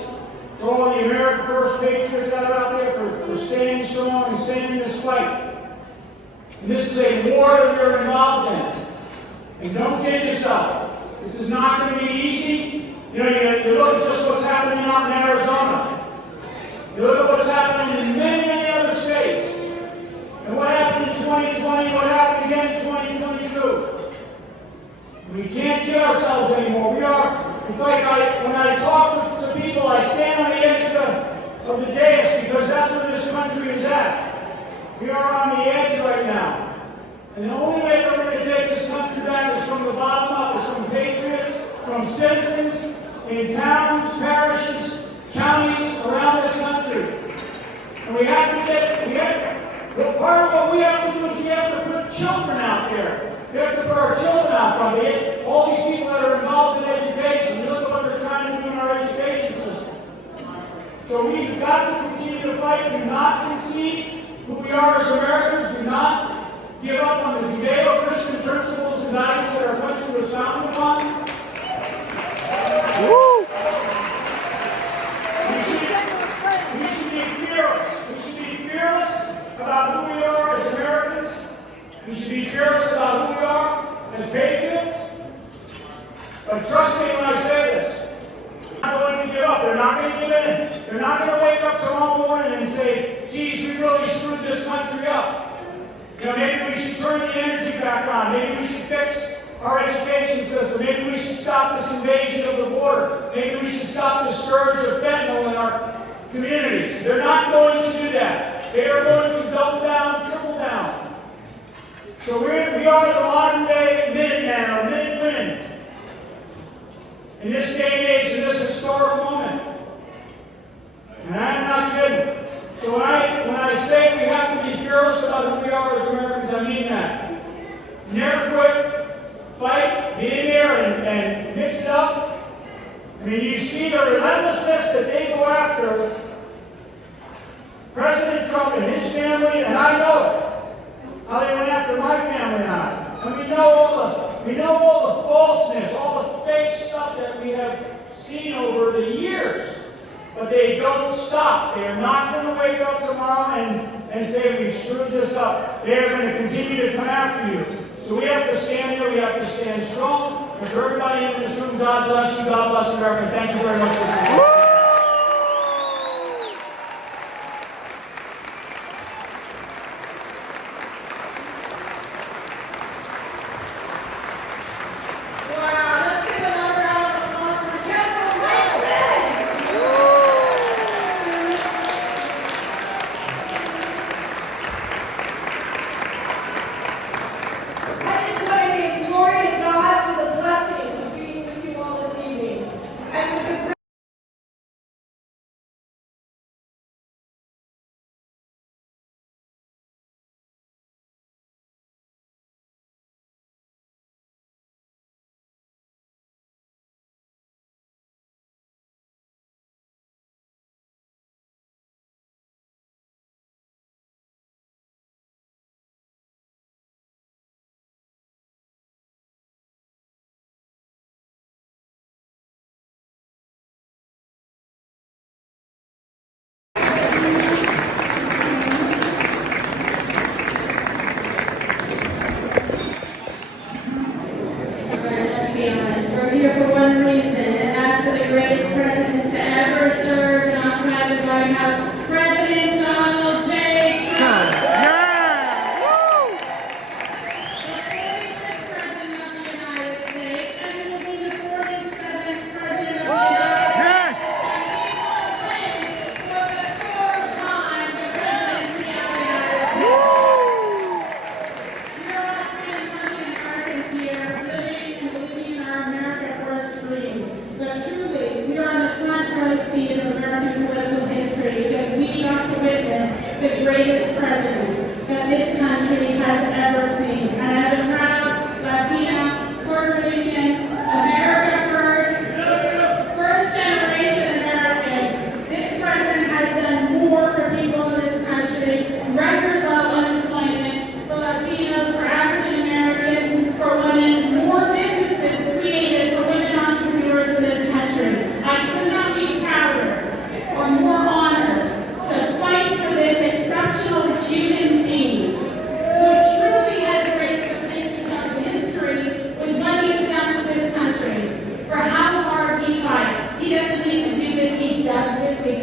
to all the American First Patriots that are out there for staying strong and staying in this fight. And this is a war that we're involved in. And don't kid yourself. This is not going to be easy. You know, you look at just what's happening out in Arizona. You look at what's happening in many, many other states. And what happened in 2020, what happened again in 2022. We can't kid ourselves anymore. It's like when I talk to people, I stand on the edge of the dais because that's where this country is at. We are on the edge right now. And the only way that we're going to take this country back is from the bottom up, is from patriots, from citizens in towns, parishes, counties around this country. And we have to well, part of what we have to do is we have to put children out there. We have to put our children out front. All these people that are involved in education, you look at what they're trying to do in our education system. So we've got to continue to fight. Do not concede who we are as Americans. Do not give up on the Judeo-Christian principles and values that our country was founded upon. We should be fearless. We should be fearless about who we are as Americans. We should be fearless about who we are as patriots. But trust me when I say this. They're not going to give up. They're not going to give in. They're not going to wake up tomorrow morning and say, geez, we really screwed this country up. You know, maybe we should turn the energy back on. Maybe we should fix our education system. Maybe we should stop this invasion of the border. Maybe we should stop the scourge of fentanyl in our communities. They're not going to do that. They are going to double down, triple down. So we are the modern day Minuteman or Minutemen in this day and age, in this historic moment. And I'm not kidding. So when I say we have to be fearless about who we are as Americans, I mean that. Never quit, fight, get in there and mix it up. I mean, you see the relentlessness that they go after President Trump and his family, and I know it. How they went after my family and I. And we know all the falseness, all the fake stuff that we have seen over the years. But they don't stop. They are not going to wake up tomorrow and say, we've screwed this up. They are going to continue to come after you. So we have to stand here. We have to stand strong. And for everybody in this room, God bless you. God bless America. Thank you very much for listening.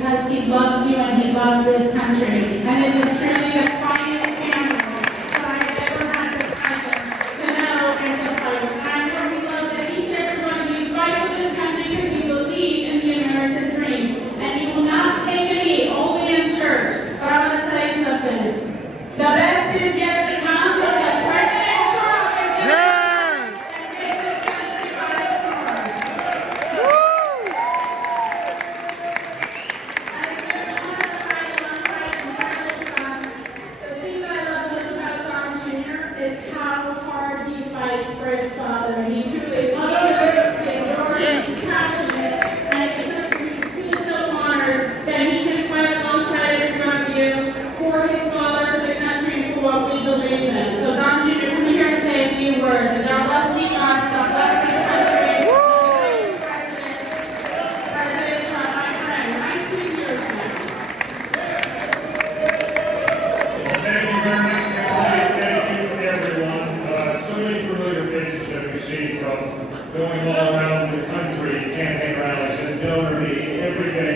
because he loves you and he loves this country. And this is truly the finest family that I've ever had the pleasure to know and to fight with. And I know he loves that each and every one of you fight for this country because you believe in the American dream. And you will not take a knee only in church. But I want to tell you something. The best is yet to come because President Trump is going to take this country by storm. The thing that I love most about Don Jr. is how hard he fights for his father. He truly loves him, he adores him, he's passionate, and he feels so honored that he can fight alongside every one of you for his father, for the country, and for what we believe in. So Don Jr., come here and say a few words. And God bless you guys, God bless this country, God bless President Trump, my friend, 19 years now. Thank you very much, Kimberly. Thank you, everyone. So many familiar faces that we've seen from going all around the country, campaign rallies, and donor meeting, everything.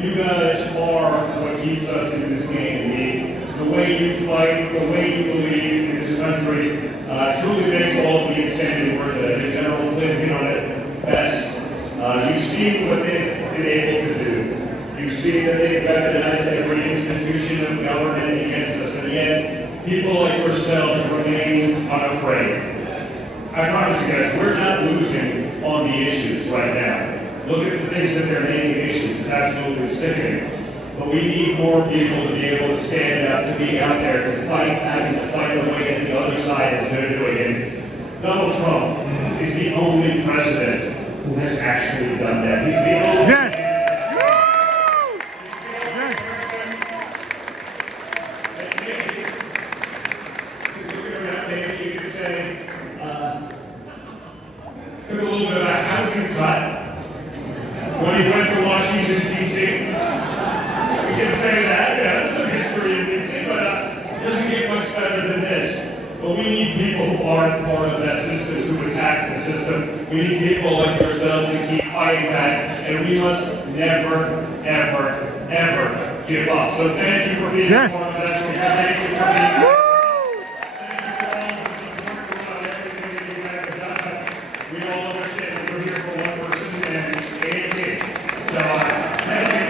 You guys are what keeps us in this game. The way you fight, the way you believe in this country, truly makes all of the insanity worth it. I think General Flynn hit on it best. You've seen what they've been able to do. You've seen that they've weaponized every institution of government against us, and yet people like yourselves remain unafraid. I promise you guys, we're not losing on the issues right now. Look at the things that they're making issues. It's absolutely sickening. But we need more people to be able to stand up, to be out there, to fight, having to fight the way that the other side has been doing. And Donald Trump is the only president who has actually done that. He's the only man. Maybe you could say, took a little bit of a housing cut when he went to Washington, D.C. We can say that, yeah, there's some history in D.C., but it doesn't get much better than this. But we need people who aren't part of that system to attack the system. We need people like yourselves to keep fighting back, and we must never, ever, ever give up. So thank you for being part of that. Thank you for being here. We all understand that we're here for one person and a so thank you.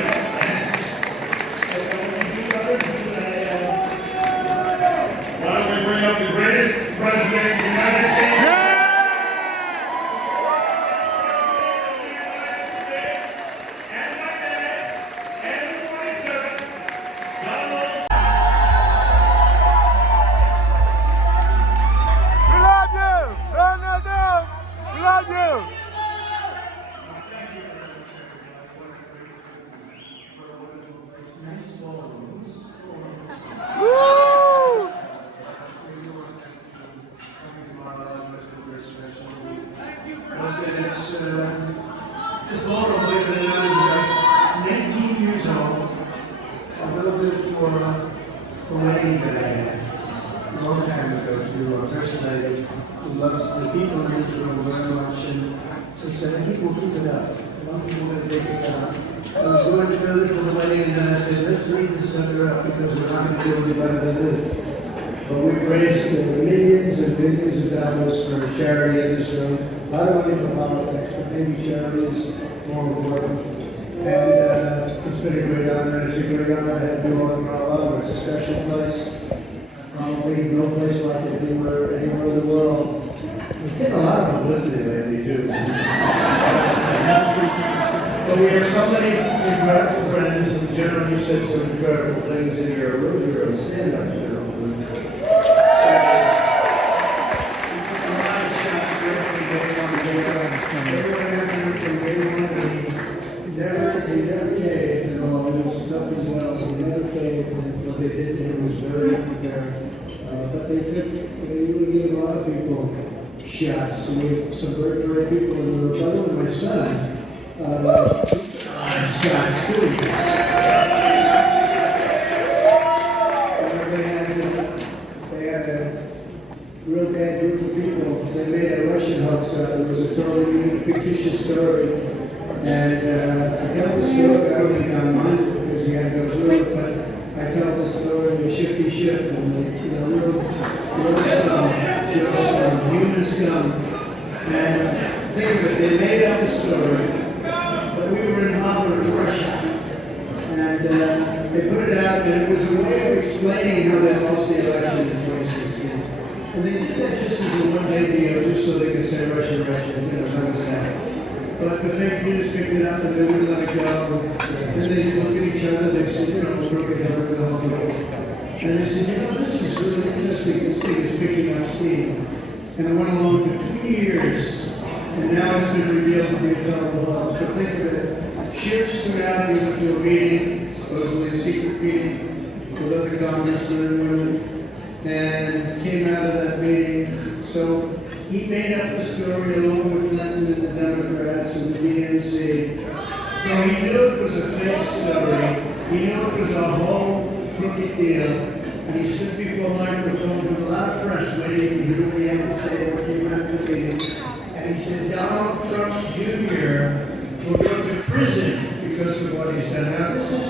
Why don't we bring up the greatest president of the United States? And my dad, and the 27th, Donald. We love you! Donald Trump! We love you! Woo! It's just vulnerable, believe it or not, is like 19 years old. I built it for a wedding that I had a long time ago to a first lady who loves the people in Israel very much, and she said, I think we'll keep it up. A lot of people are going to take it down. I was going to build it for the wedding, and then I said, let's leave this sucker up because we're not going to do any better than this. But we've raised millions and billions of dollars for charity in Israel. A lot of money for politics, but maybe charity is more important. And it's been a great honor, and it's a great honor to have you all in Mar-a-Lago. It's a special place. Probably no place like it anywhere in the world. It's getting a lot of publicity lately, too. But we have so many incredible friends, and General, you said some incredible things in your stand-up, General. He never caved at all. It was tough as well. He never caved, and what they did to him was very unfair. But they really gave a lot of people shots. And we have some very great people in the Republic. My son shots too. They had a real bad group of people. They made a Russian hoax out. It was a totally fictitious story. And I tell the story, I don't think I'm mindful. come. And think of it, they made up a story that we were involved in Russia. And they put it out, and it was a way of explaining how they lost the election in 2016. And they did that just as a one-day deal, just so they could say Russia, you know, that was that. But the fake news picked it up and they wouldn't let it go. And they looked at each other, they said, you know, we'll work it out, we'll help you. And they said, you know, this is really interesting, this thing is picking up steam. And it went along for 2 years, and now it's been revealed to be a total hoax. But think of it, Schiff stood out, we went to a meeting, supposedly a secret meeting, with other congressmen and women, and came out of that meeting. So he made up the story along with Clinton and the Democrats and the DNC. So he knew it was a fake story. He knew it was a whole crooked deal. And he stood before microphones with a lot of press waiting to hear what he had to say what came out of the meeting. And he said, Donald Trump Jr. will go to prison because of what he's done. Now this is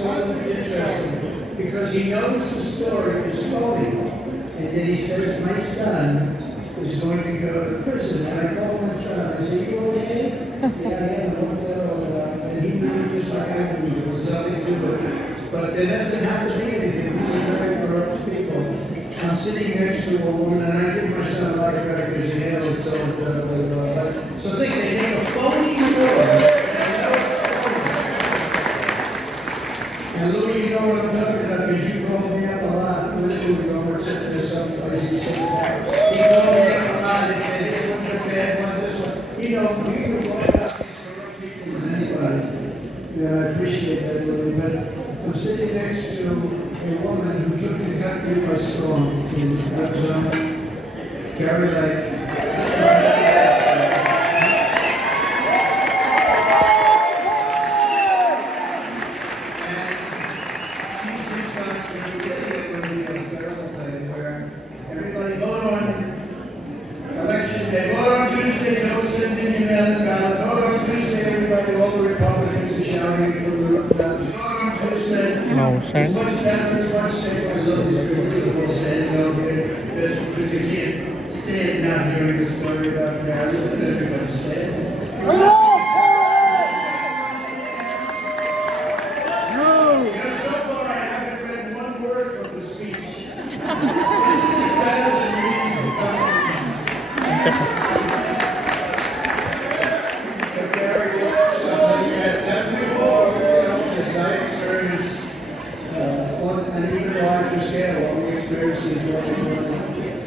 sort of interesting because he knows the story is phony. And then he says, my son is going to go to prison. And I called my son. I said, you okay? Yeah, what's that all about? And he knew just like I knew. There was nothing to it. But there doesn't have to be anything. These are very corrupt people. I'm sitting next to a woman, and I give my son a lot of credit because he handled so incredibly well. So think, they take a phony story. And Louis, you know what I'm talking about because you called me up a lot. We're sitting there someplace. He called me up a lot and said, this one's a bad one, this one. You know, we were more about these corrupt people than anybody. Yeah, I appreciate that, Louis. But I'm sitting next to a woman who took the country by storm in Arizona, Carrie Lake. Màu sáng.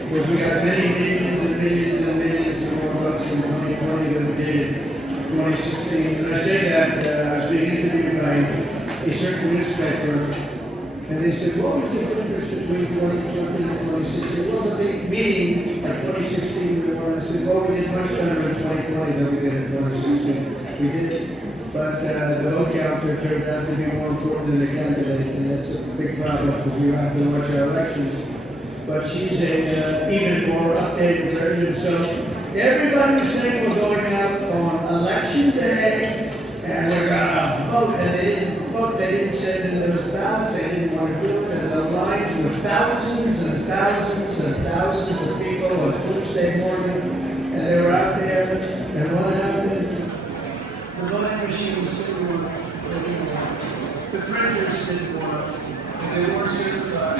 Because we got many millions and millions and millions of more bucks from 2020 than we did in 2016. And I say that I was being interviewed by a certain newspaper, and they said, what was the difference between 2020 and 2016? Well, the big meeting, like 2016, we won. I said, well, we did much better in 2020 than we did in 2016. We did. But the vote counter turned out to be more important than the candidate, and that's a big problem because we have to watch our elections. But she's a even more updated version. So everybody was saying we're going out on election day and we're going to vote. And they didn't vote. They didn't send in those ballots. They didn't want to do it. And the lines were thousands and thousands and thousands of people on Tuesday morning. And they were out there. And what happened? The voting machines didn't work. The printers didn't work. And they weren't certified.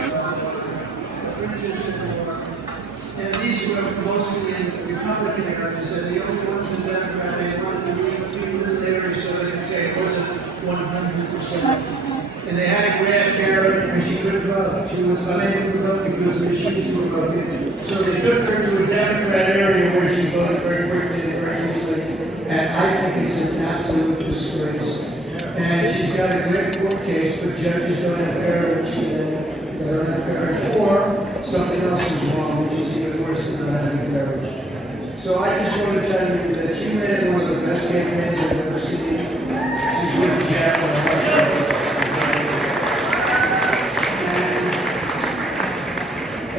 And these were mostly in Republican areas, and the only ones in Democrat, they wanted to leave a few little areas so they could say it wasn't 100%. And they had to grab Karen, and she couldn't vote. She was unable to vote because the machines were broken. So they took her to a Democrat area where she voted very quickly and very easily. And I think it's an absolute disgrace. And she's got a great court case, but judges don't have courage. They don't have courage. Or something else is wrong, which is even worse than not having courage. So I just want to tell you that she ran one of the best campaigns I've ever seen. She's with Jeff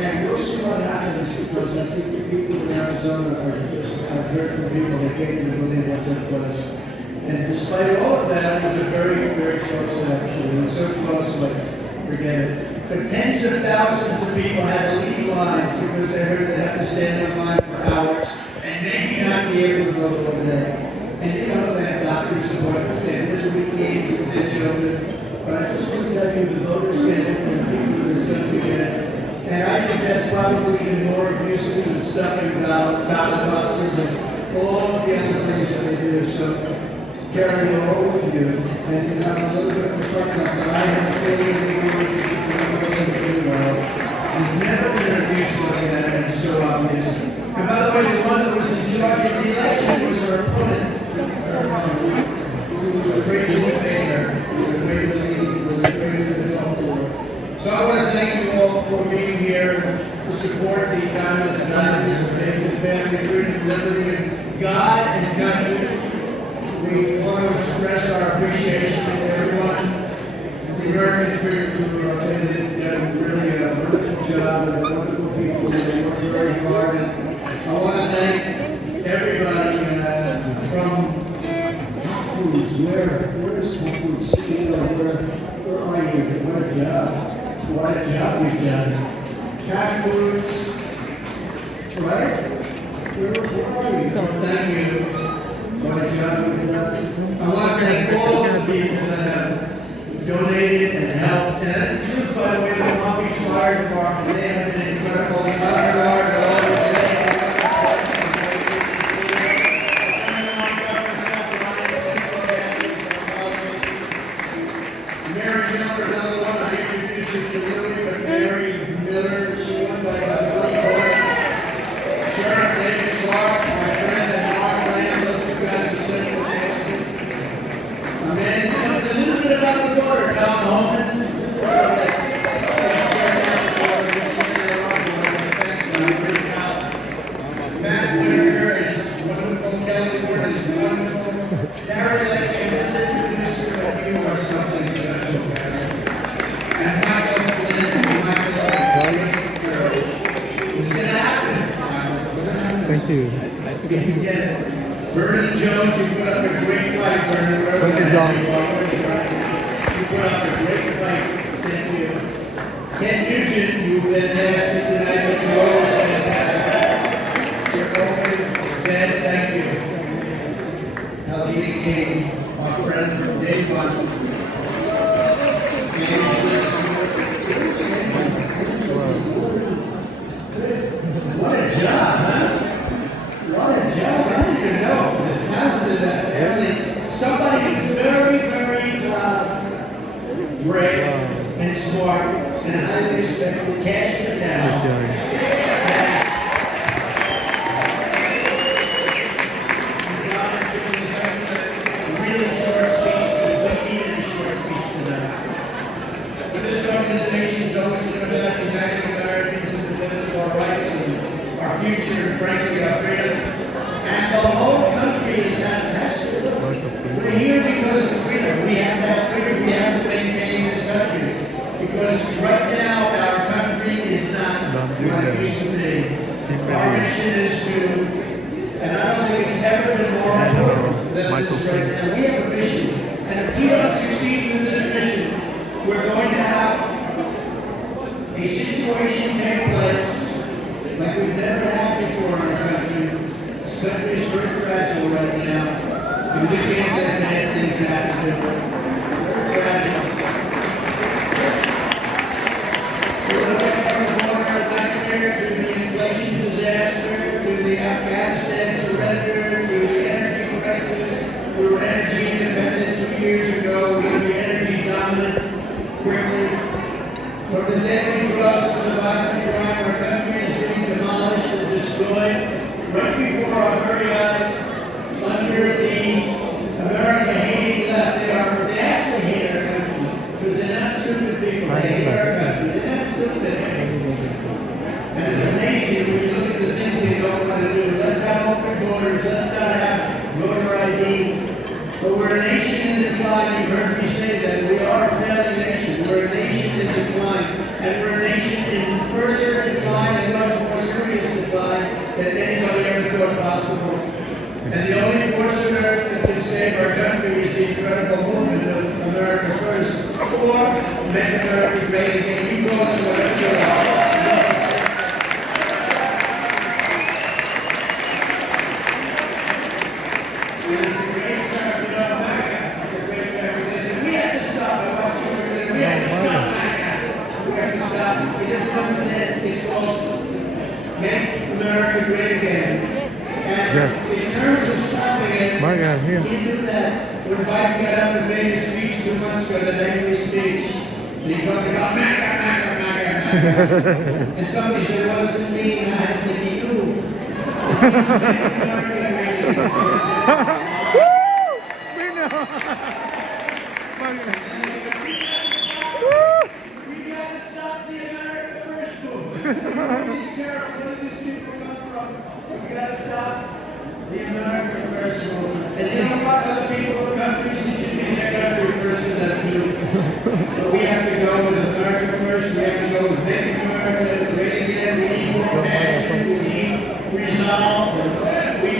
and we'll see what happens because I think the people in Arizona are just, I've heard from people that can't even believe what took place. And despite all of that, it was a very, very close election. It was so close, like, forget it. But tens of thousands of people had to leave lines because they heard they'd have to stand in line for hours and maybe not be able to vote over there. And you know, they have doctor's appointments, they have little league games with their children. But I just want to tell you, the voters get it and the people in this country get it. And I think that's probably even more abusive than stuffing ballot boxes and all of the other things that they do. So carry it all with you. And you have a little bit of fun like that. I have a feeling they do well. There's never been an abuse like that, and it's so obvious. And by the way, the one that was in charge of the election was her opponent. Who was afraid to obey her, who was afraid to leave, who was afraid to talk to her. So I want to thank you all for being here to support the timeless values of faith and family, freedom, liberty, and God and country. We want to express our appreciation to everyone, the American Freedom Group. They did really a wonderful job and they're wonderful people. They worked very hard. And I want to thank everybody from Foods. Where is Foods? Where are you? What a job. What a job we've done. Cat Foods. Right? Where are you? Thank you. What a job we've done. I want to thank all of the people that have donated and helped. And that includes, by the way, the Palm Beach Fire Department. They have been incredible. The Fire Guard, all of them. Mary Miller, another one. I introduced you to Lily, but Mary Miller, she won by about 20 points. Sheriff David Clark, my friend at Mar-a-Lago, most of you guys are Central Texas. A man who knows a little bit about the border, Tom Holman. Just a little bit. Matt Whitaker is wonderful. Kelly Ward is wonderful. Gary Lake, I just introduced you, but you are something special, Gary. And Michael Flynn, it's going to happen. Thank you. If you get it. Vernon Jones, you put up a great fight, Vernon. Thank you, John. You put up a great fight. Thank you. Ken Nugent, you were fantastic tonight, but you're always fantastic. You're always dead. Thank you. Alvina King, our friend from day one. What a job, huh? What a job. I don't even know the talent of that family. Somebody who's very, very brave and smart and highly respected. Cash the talent. Really short speech because we needed a short speech tonight. But this organization's always been about uniting Americans in defense of our rights and our future and frankly our freedom. And the whole country is has to look. We're here because of freedom. We have that freedom. We have to maintain this country. Because right now our country is not what it used to be. Our mission is to, and I don't think it's ever been more important than it is right now. We have a mission. And if we don't succeed with this mission, we're going to have a situation take place like we've never had before in our country. This country is very fragile right now, and we can't let bad things happen to it. Very fragile. We're looking from the border nightmare to the inflation disaster, to the Afghanistan surrender, to the energy crisis. We were energy independent 2 years ago. We're going to be energy dominant quickly. From the deadly drugs to the violent crime, our country is being demolished and destroyed right before our very eyes, under the America-hating left. They actually hate our country, because they're not stupid people. They hate our country. They're not stupid. And it's amazing when you look at the things they don't want to do. Let's have open borders. Let's not have voter ID. But we're a nation in decline. You've heard me say that. We are a failing nation. We're a nation in decline. And we're a nation in further decline and much more serious decline than anybody ever thought possible. And the only force on earth that can save our country is the incredible movement of America First, or Make America Great Again. You It's called Make America Great Again. And in terms of stopping it, he knew that when Biden got up and made his speech 2 months ago, that angry speech, and he talked about MAGA, MAGA, MAGA, MAGA. And somebody said, what does it mean? And I didn't think he knew. It means Make America Great Again. So we got to stop the America First movement. Where do these people come from? We got to stop the America First movement. And you know what? Other people in countries who should be in their country first in that view. But we have to go with America First. We have to go with Make America Great Again. We need more passion. We need resolve. We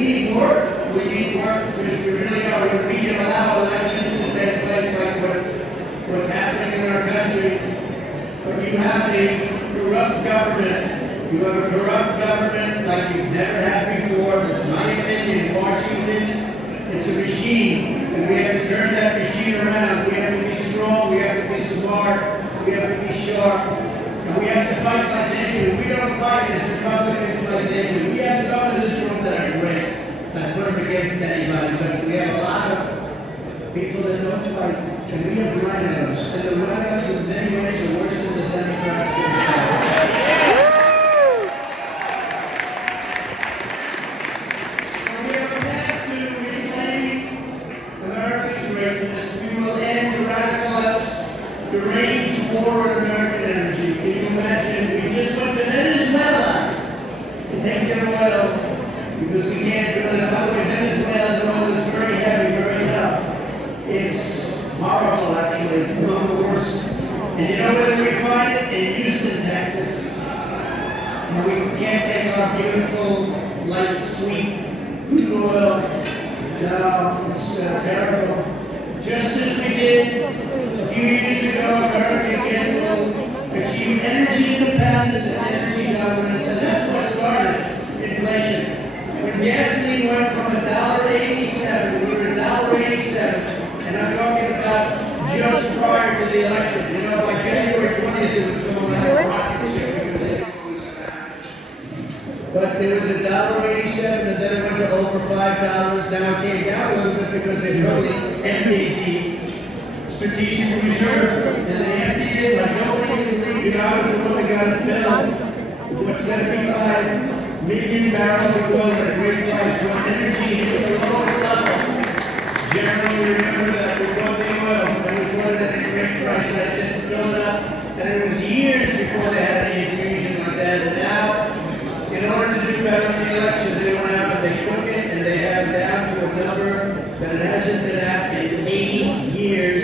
need work. We need work because we really are. When we can allow elections to take place like what's happening in our country, when you have a corrupt government, you have a corrupt government like you've never had before. That's my opinion. In Washington, it's a machine, and we have to turn that machine around. We have to be strong. We have to be smart. We have to be sharp. And we have to fight like they do. We don't fight as Republicans like they do. We have some in this room that are great. Not put them against anybody, but we have a lot of people that don't fight. And we have rhinos. And the rhinos in many ways are worse than the Democrats themselves. And we have a path to reclaiming America's greatness. We will end the radical lefts, the rage war on American energy. Can you imagine? We just went to Venezuela to take their oil because we can't do it. By the way, Venezuela's oil is very heavy, very tough. It's horrible, actually, one of the worst. And you know where we find it? In Houston, Texas. And we can't take our beautiful, light, sweet crude oil. No, it's terrible. Just as we did a few years ago, America again will achieve energy independence and energy dominance, and that's what started inflation. When gasoline went from $1.87, we were $1.87, and I'm talking about just prior to the election. You know, by January 20th, it was going out of rocket ship because it was going to happen. But there was $1.87, and then it went to over $5. Now it came down a little bit because they totally emptied the strategic reserve, and they emptied it like nobody can believe. You know, I was the one that got it filled with 75 million barrels of oil at a great price. When energy hit the lowest level, generally we remember that we bought the oil and we bought it at a great price. And I said, fill it up. And it was years before they had any infusion like that. And now, in order to do better in the election, they went out and they took it and they have it down to a number that it hasn't been at in 80 years.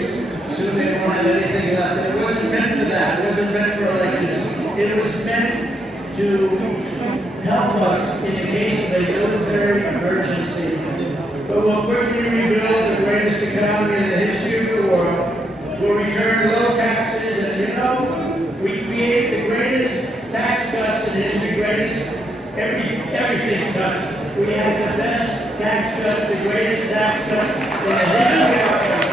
Soon they won't have anything left. And it wasn't meant for that. It wasn't meant for elections. It was meant to help us in the case of a military emergency. But we'll quickly rebuild the greatest economy in the history of the world. We'll return low taxes, and you know, we created the greatest tax cuts in history, greatest everything cuts. We had the best tax cuts, the greatest tax cuts in the history of our country.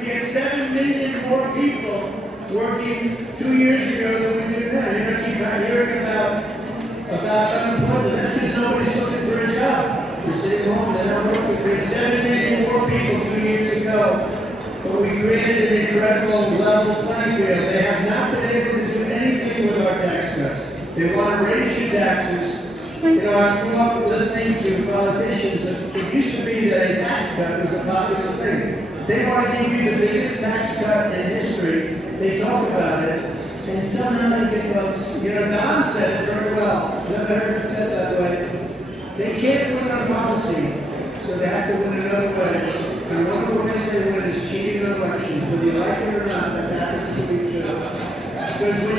We had 7 million more people working 2 years ago than we do now. You're going to keep hearing about unemployment. That's because nobody's looking for a job. They're sitting home, they're not working. We had 7 million more people 2 years ago. But we created an incredible level playing field. They have not been able to do anything with our tax cuts. They want to raise your taxes. You know, I grew up listening to politicians. It used to be that a tax cut was a popular thing. They want to give you the biggest tax cut in history. They talk about it, and somehow they get votes. You know, Don said it very well. Never heard it said that way. They can't win on policy, so they have to win in other ways. And one of the ways they win is cheating on elections. Whether you like it or not, that happens to be true. Because when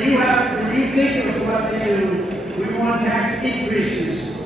you think of what they do, we want tax increases.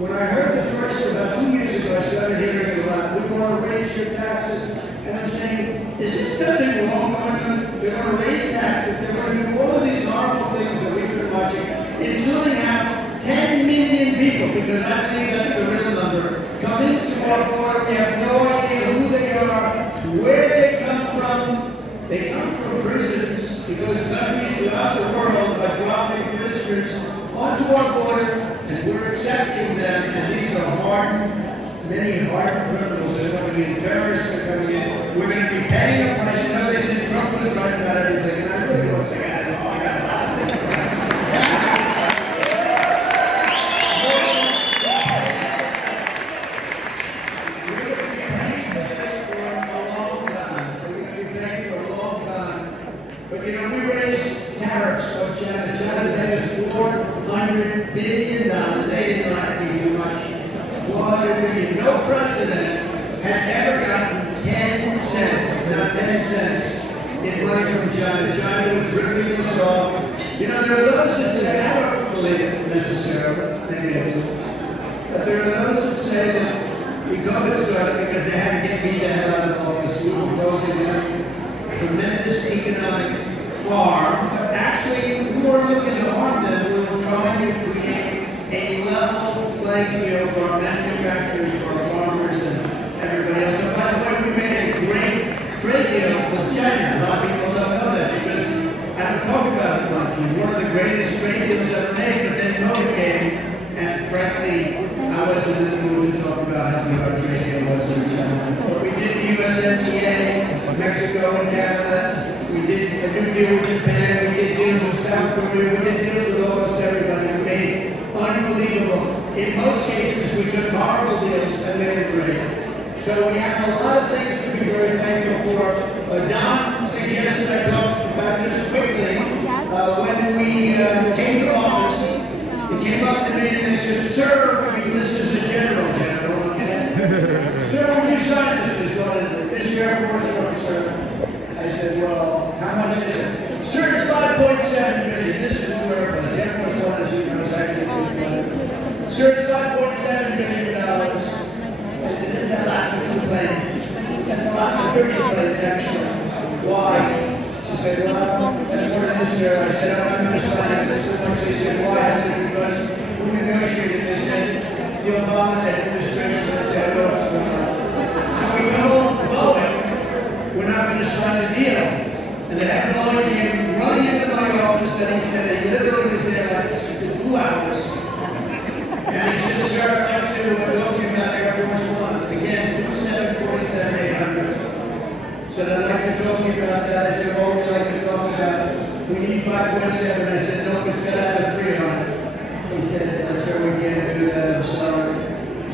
When I heard the first, about 2 years ago, I started hearing it a lot. We want to raise your taxes. And I'm saying, is there something wrong with them? They're going to raise taxes. They're going to do all of these horrible things that we've been watching, including have 10 million people, because I think that's the real number, come into our border. We have no idea who they are, where they come from. They come from prisons, because countries throughout the world are dropping prisoners onto our border, and we're accepting them. And these are many hardened criminals. They're coming in, terrorists are coming in. We're going to be paying them price. You know, they said Trump was right about everything, and I really don't think I got it all. But you know, we raised tariffs on China. China paid us $400 billion. They didn't like me too much. $400 billion. No president had ever gotten 10 cents, not 10 cents, in money from China. China was ripping us off. You know, there are those that say, I don't believe it necessarily, maybe I do. But there are those that say that the COVID started because they had to get me the hell out of office. We were causing them tremendous economic harm, but actually we weren't looking to harm them. We were trying to create a level playing field for our manufacturers, for our farmers, and everybody else. And by the way, we made a great trade deal with China. A lot of people don't know that because I don't talk about it much. It was one of the greatest trade deals ever made, but then COVID came, and frankly, I wasn't in the mood to talk about how good our trade deal was in China. But we did the USMCA, Mexico and Canada. We did a new deal with Japan. We did deals with South Korea. We did deals with almost everybody. We made unbelievable. In most cases, we took horrible deals and made it great. So we have a lot of things to be very thankful for. Don suggested I talk about just quickly. When we came to office, they came up to me and they said, "Sir," this is the general, okay? "Sir, when you signed this, is Air Force One, sir?" I said, "Well, how much is it?" "Sir, it's $5.7 million. This is where it was. Air Force One, as you know, is actually $2 "Sir, it's $5.7 million. I said, "That's a lot for 2 planes. That's a lot for 30 planes, actually." "Why?" He said, "Well, that's what it is, sir." I said, "I'm not going to sign it. It's too much." They said, "Why?" I said, "Because we negotiated." They said, "The Obama administration." I said, "No, it's not." So we told Boeing, we're not going to sign the deal. And the head of Boeing came running into my office and he said, he literally was there like 2 hours. And he said, "Sir, I'd like to talk to you about Air Force One. Again, 747-800. So I'd like to talk to you about that." I said, "What would you like to talk about?" "We need 5.7. I said, "No, it's got to have a 3 on it." He said, "Sir, we can't do that. I'm sorry."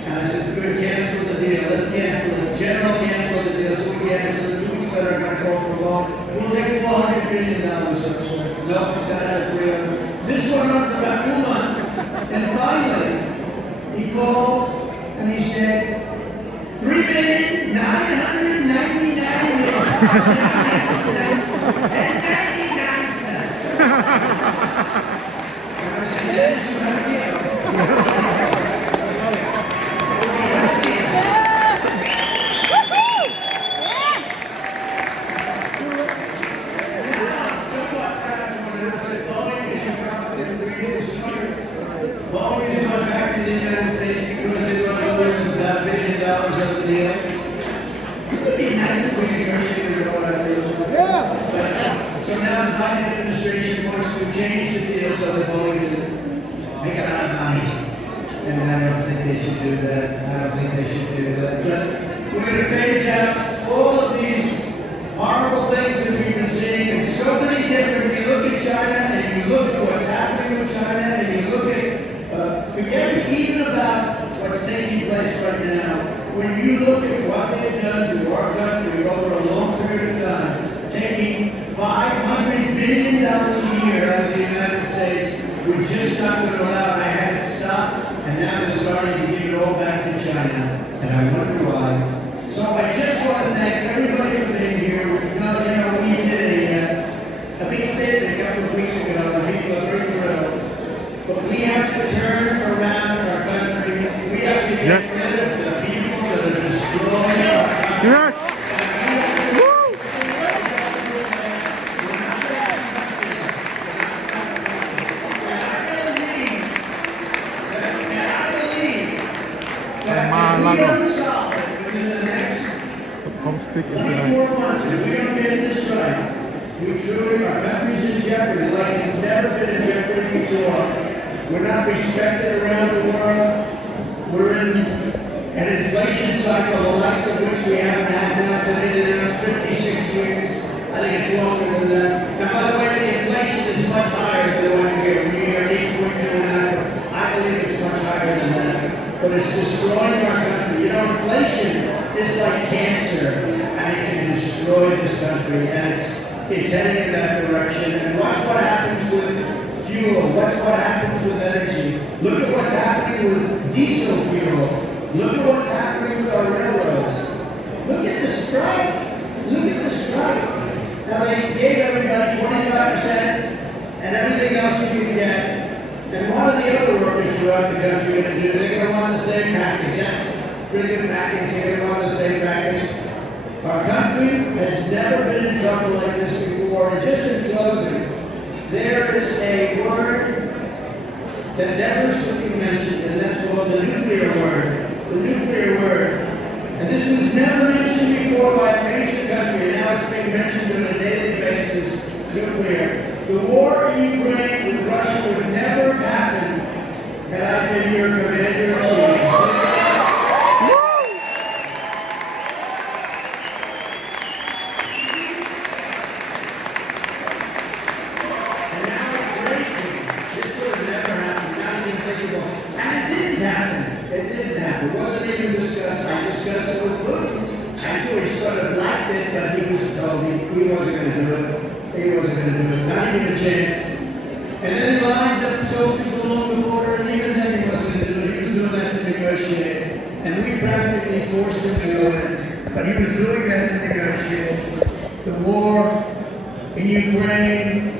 And I said, "Good, cancel the deal. Let's cancel it." General canceled the deal, so we canceled it. 2 weeks later, I got called for loan. "We'll take $400 billion up, sir." "No, it's got to have a 3 on it." This went on for about 2 months. And finally, he called and he said, $3,999,000,000 and 99 cents. And I said, "Yes, you have a deal." Boeing is going back to the United States because they're going to lose about $1 billion of the deal. It would be nice if we negotiated all our deals. Yeah. So now the Biden administration wants to change the deal so that Boeing can make a lot of money. And I don't think they should do that. I don't think they should do that. But we're going to phase out all of these horrible things that we've been seeing. And so many different. You look at China and you look at what's happening with China and you look at forgetting even about what's taking place right now. When you look at what they've done to our country over a long period of time, taking $500 billion a year out of the United States, we're just not going to allow. I had it stop, and now they're starting to give it all back to China, and I wonder why. So I just want to thank everybody for being here. We did a big statement a couple of weeks ago, and people are very thrilled. But we have to turn around our country don't solve it within the next Không speak English. 24 months, if we don't get this right, we truly, our country's in jeopardy like it's never been in jeopardy before. We're not respected around the world. We're in an inflation cycle, the likes of which we haven't had now today. Now it's 56 years. I think it's longer than that. And by the way, the inflation is much higher than what you hear. When you hear 8.2, I believe it's much higher than that. But it's destroying our country. You know, inflation is like cancer, and it can destroy this country. And it's heading in that direction. And watch what happens with fuel. Watch what happens with energy. Look at what's happening with diesel fuel. Look at what's happening with our railroads. Look at the strike. Look at the strike. Now they gave everybody 25% and everything else you can get. And what are the other workers throughout the country going to do? They're going to want the same package. That's pretty good package. They're going to want the same package. Our country has never been in trouble like this before. And just in closing, there is a word that never should be mentioned, and that's called the nuclear word. The nuclear word. And this was never mentioned before by a major country, and now it's being mentioned on a daily basis. Nuclear. The war in Ukraine with Russia would never have happened had I been your commander-in-chief. It wasn't even discussed. I discussed it with Putin. I knew he sort of liked it, but he was told he wasn't going to do it. He wasn't going to do it. Not even a chance. And then he lined up soldiers along the border, and even then he wasn't going to do it. He was doing that to negotiate. And we practically forced him to go in. But he was doing that to negotiate. The war in Ukraine,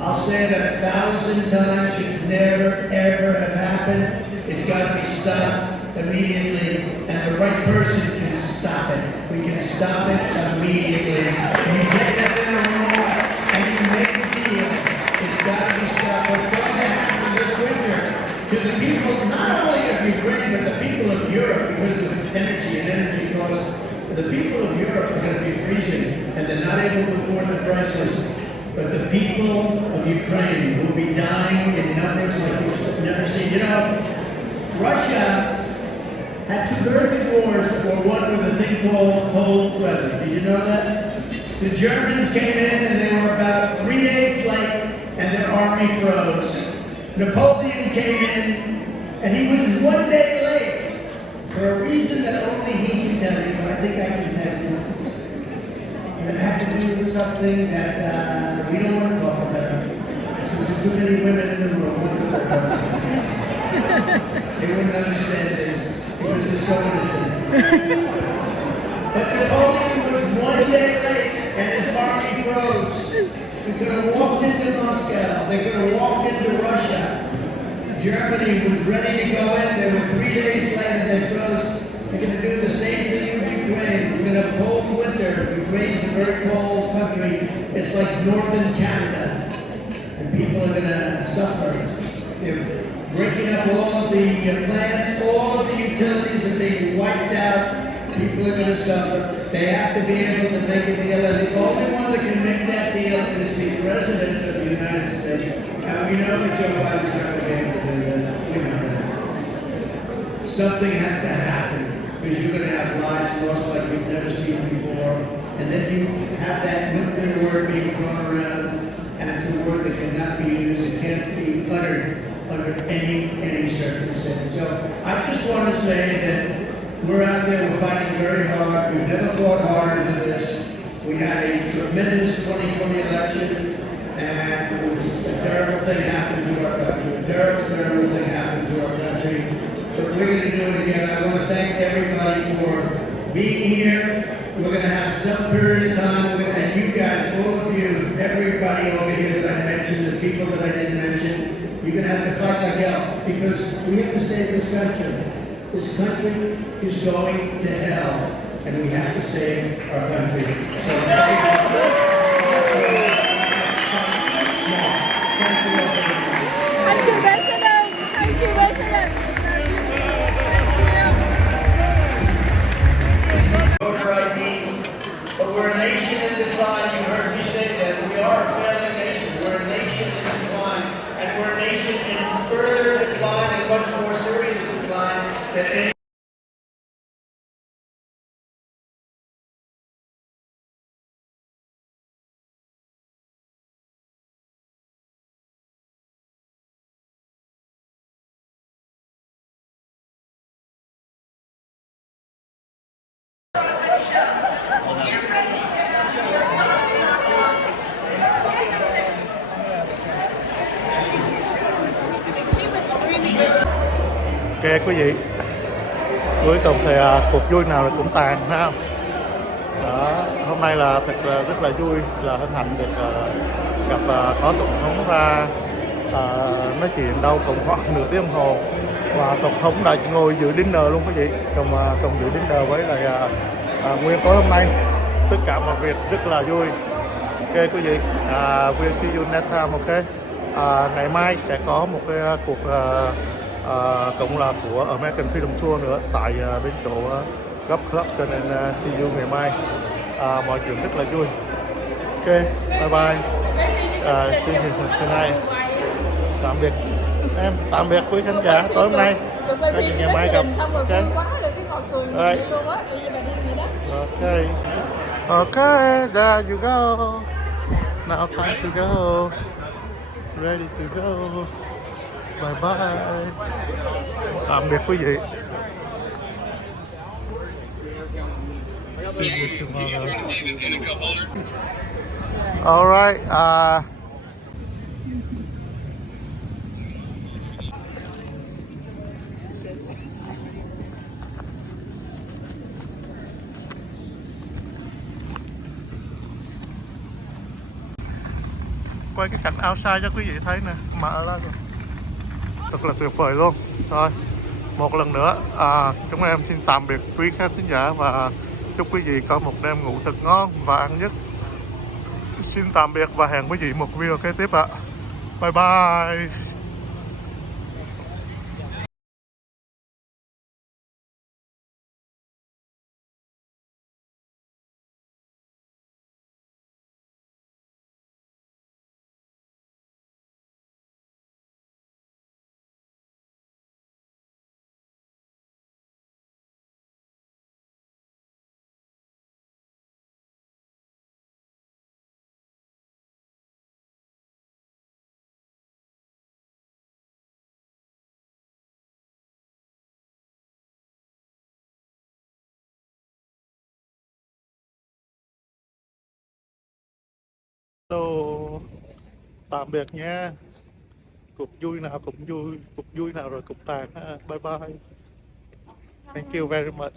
I'll say it 1,000 times, should never, ever have happened. It's got to be stopped immediately, and the right person can stop it. We can stop it immediately. You take that in a room and you make a deal. It's got to be stopped. What's going to happen this winter to the people, not only of Ukraine, but the people of Europe, because of energy and energy costs, the people of Europe are going to be freezing, and they're not able to afford the prices. But the people of Ukraine will be dying in numbers like we've never seen. You know, Russia had 2 very big wars that were won with a thing called cold weather. Did you know that? The Germans came in and they were about 3 days late and their army froze. Napoleon came in and he was 1 day late for a reason that only he can tell you, but I think I can tell you. And it had to do with something that we don't want to talk about. Because there are too many women in the room. They wouldn't understand this because they're so innocent. But Napoleon was 1 day late and his army froze. We could have walked into Moscow. They could have walked into Russia. Germany was ready to go in. They were 3 days late and they froze. They're going to do the same thing with Ukraine. We're going to have a cold winter. Ukraine's a very cold country. It's like northern Canada. And people are going to suffer. They're breaking up all of the plants, all of the utilities are being wiped out. People are going to suffer. They have to be able to make a deal, and the only one that can make that deal is the President of the United States. And we know that Joe Biden's not going to be able to do that. We know that. Something has to happen, because you're going to have lives lost like we've never seen before. And then you have that nuclear word being thrown around, and it's a word that cannot be used, it can't be uttered under any circumstance. So I just want to say that we're out there, we're fighting very hard. We've never fought harder than this. We had a tremendous 2020 election, and it was a terrible thing happened to our country. A terrible, terrible thing happened to our country. But we're going to do it again. I want to thank everybody for being here. We're going to have some period of time, and you guys, all of you, everybody over here that I mentioned, the people that I didn't mention, you're going to have to fight like hell, because we have to save this country. This country is going to hell, and we have to save our country. So thank you. further decline and much more serious decline than any. Get ready to have your socks knocked off. Ok quý vị, cuối cùng thì cuộc vui nào là cũng tàn phải không? Đó, hôm nay là thật là rất là vui, là hân hạnh được gặp có tổng thống ra nói chuyện đâu cũng khoảng nửa tiếng đồng hồ, và tổng thống đã ngồi dự dinner luôn quý vị, cùng dự dinner với lại nguyên tối hôm nay, tất cả mọi việc rất là vui. Ok quý vị, we'll see you next time. Ok, ngày mai sẽ có một cái cuộc cũng là của American Freedom Tour nữa tại bên chỗ Golf Club, cho nên see you ngày mai. Mọi chuyện rất là vui. Ok, bye bye. See you tonight. Tạm biệt em, tạm biệt quý khán giả tối hôm nay. Có gì ngày mai gặp. Ok. Ok, there you go. Now time to go. Ready to go. Bye bye. Tạm biệt quý vị. See you tomorrow. All right. Quay cái cảnh outside cho quý vị thấy nè, Mar-a-Lago thật là tuyệt vời luôn. Rồi, một lần nữa chúng em xin tạm biệt quý khán thính giả và chúc quý vị có một đêm ngủ thật ngon và ăn giấc. Xin tạm biệt và hẹn quý vị một video kế tiếp ạ. Bye bye. Hello, tạm biệt nha. Cuộc vui nào cũng vui, cuộc vui nào rồi cũng tàn ha. Bye bye. Thank you very much.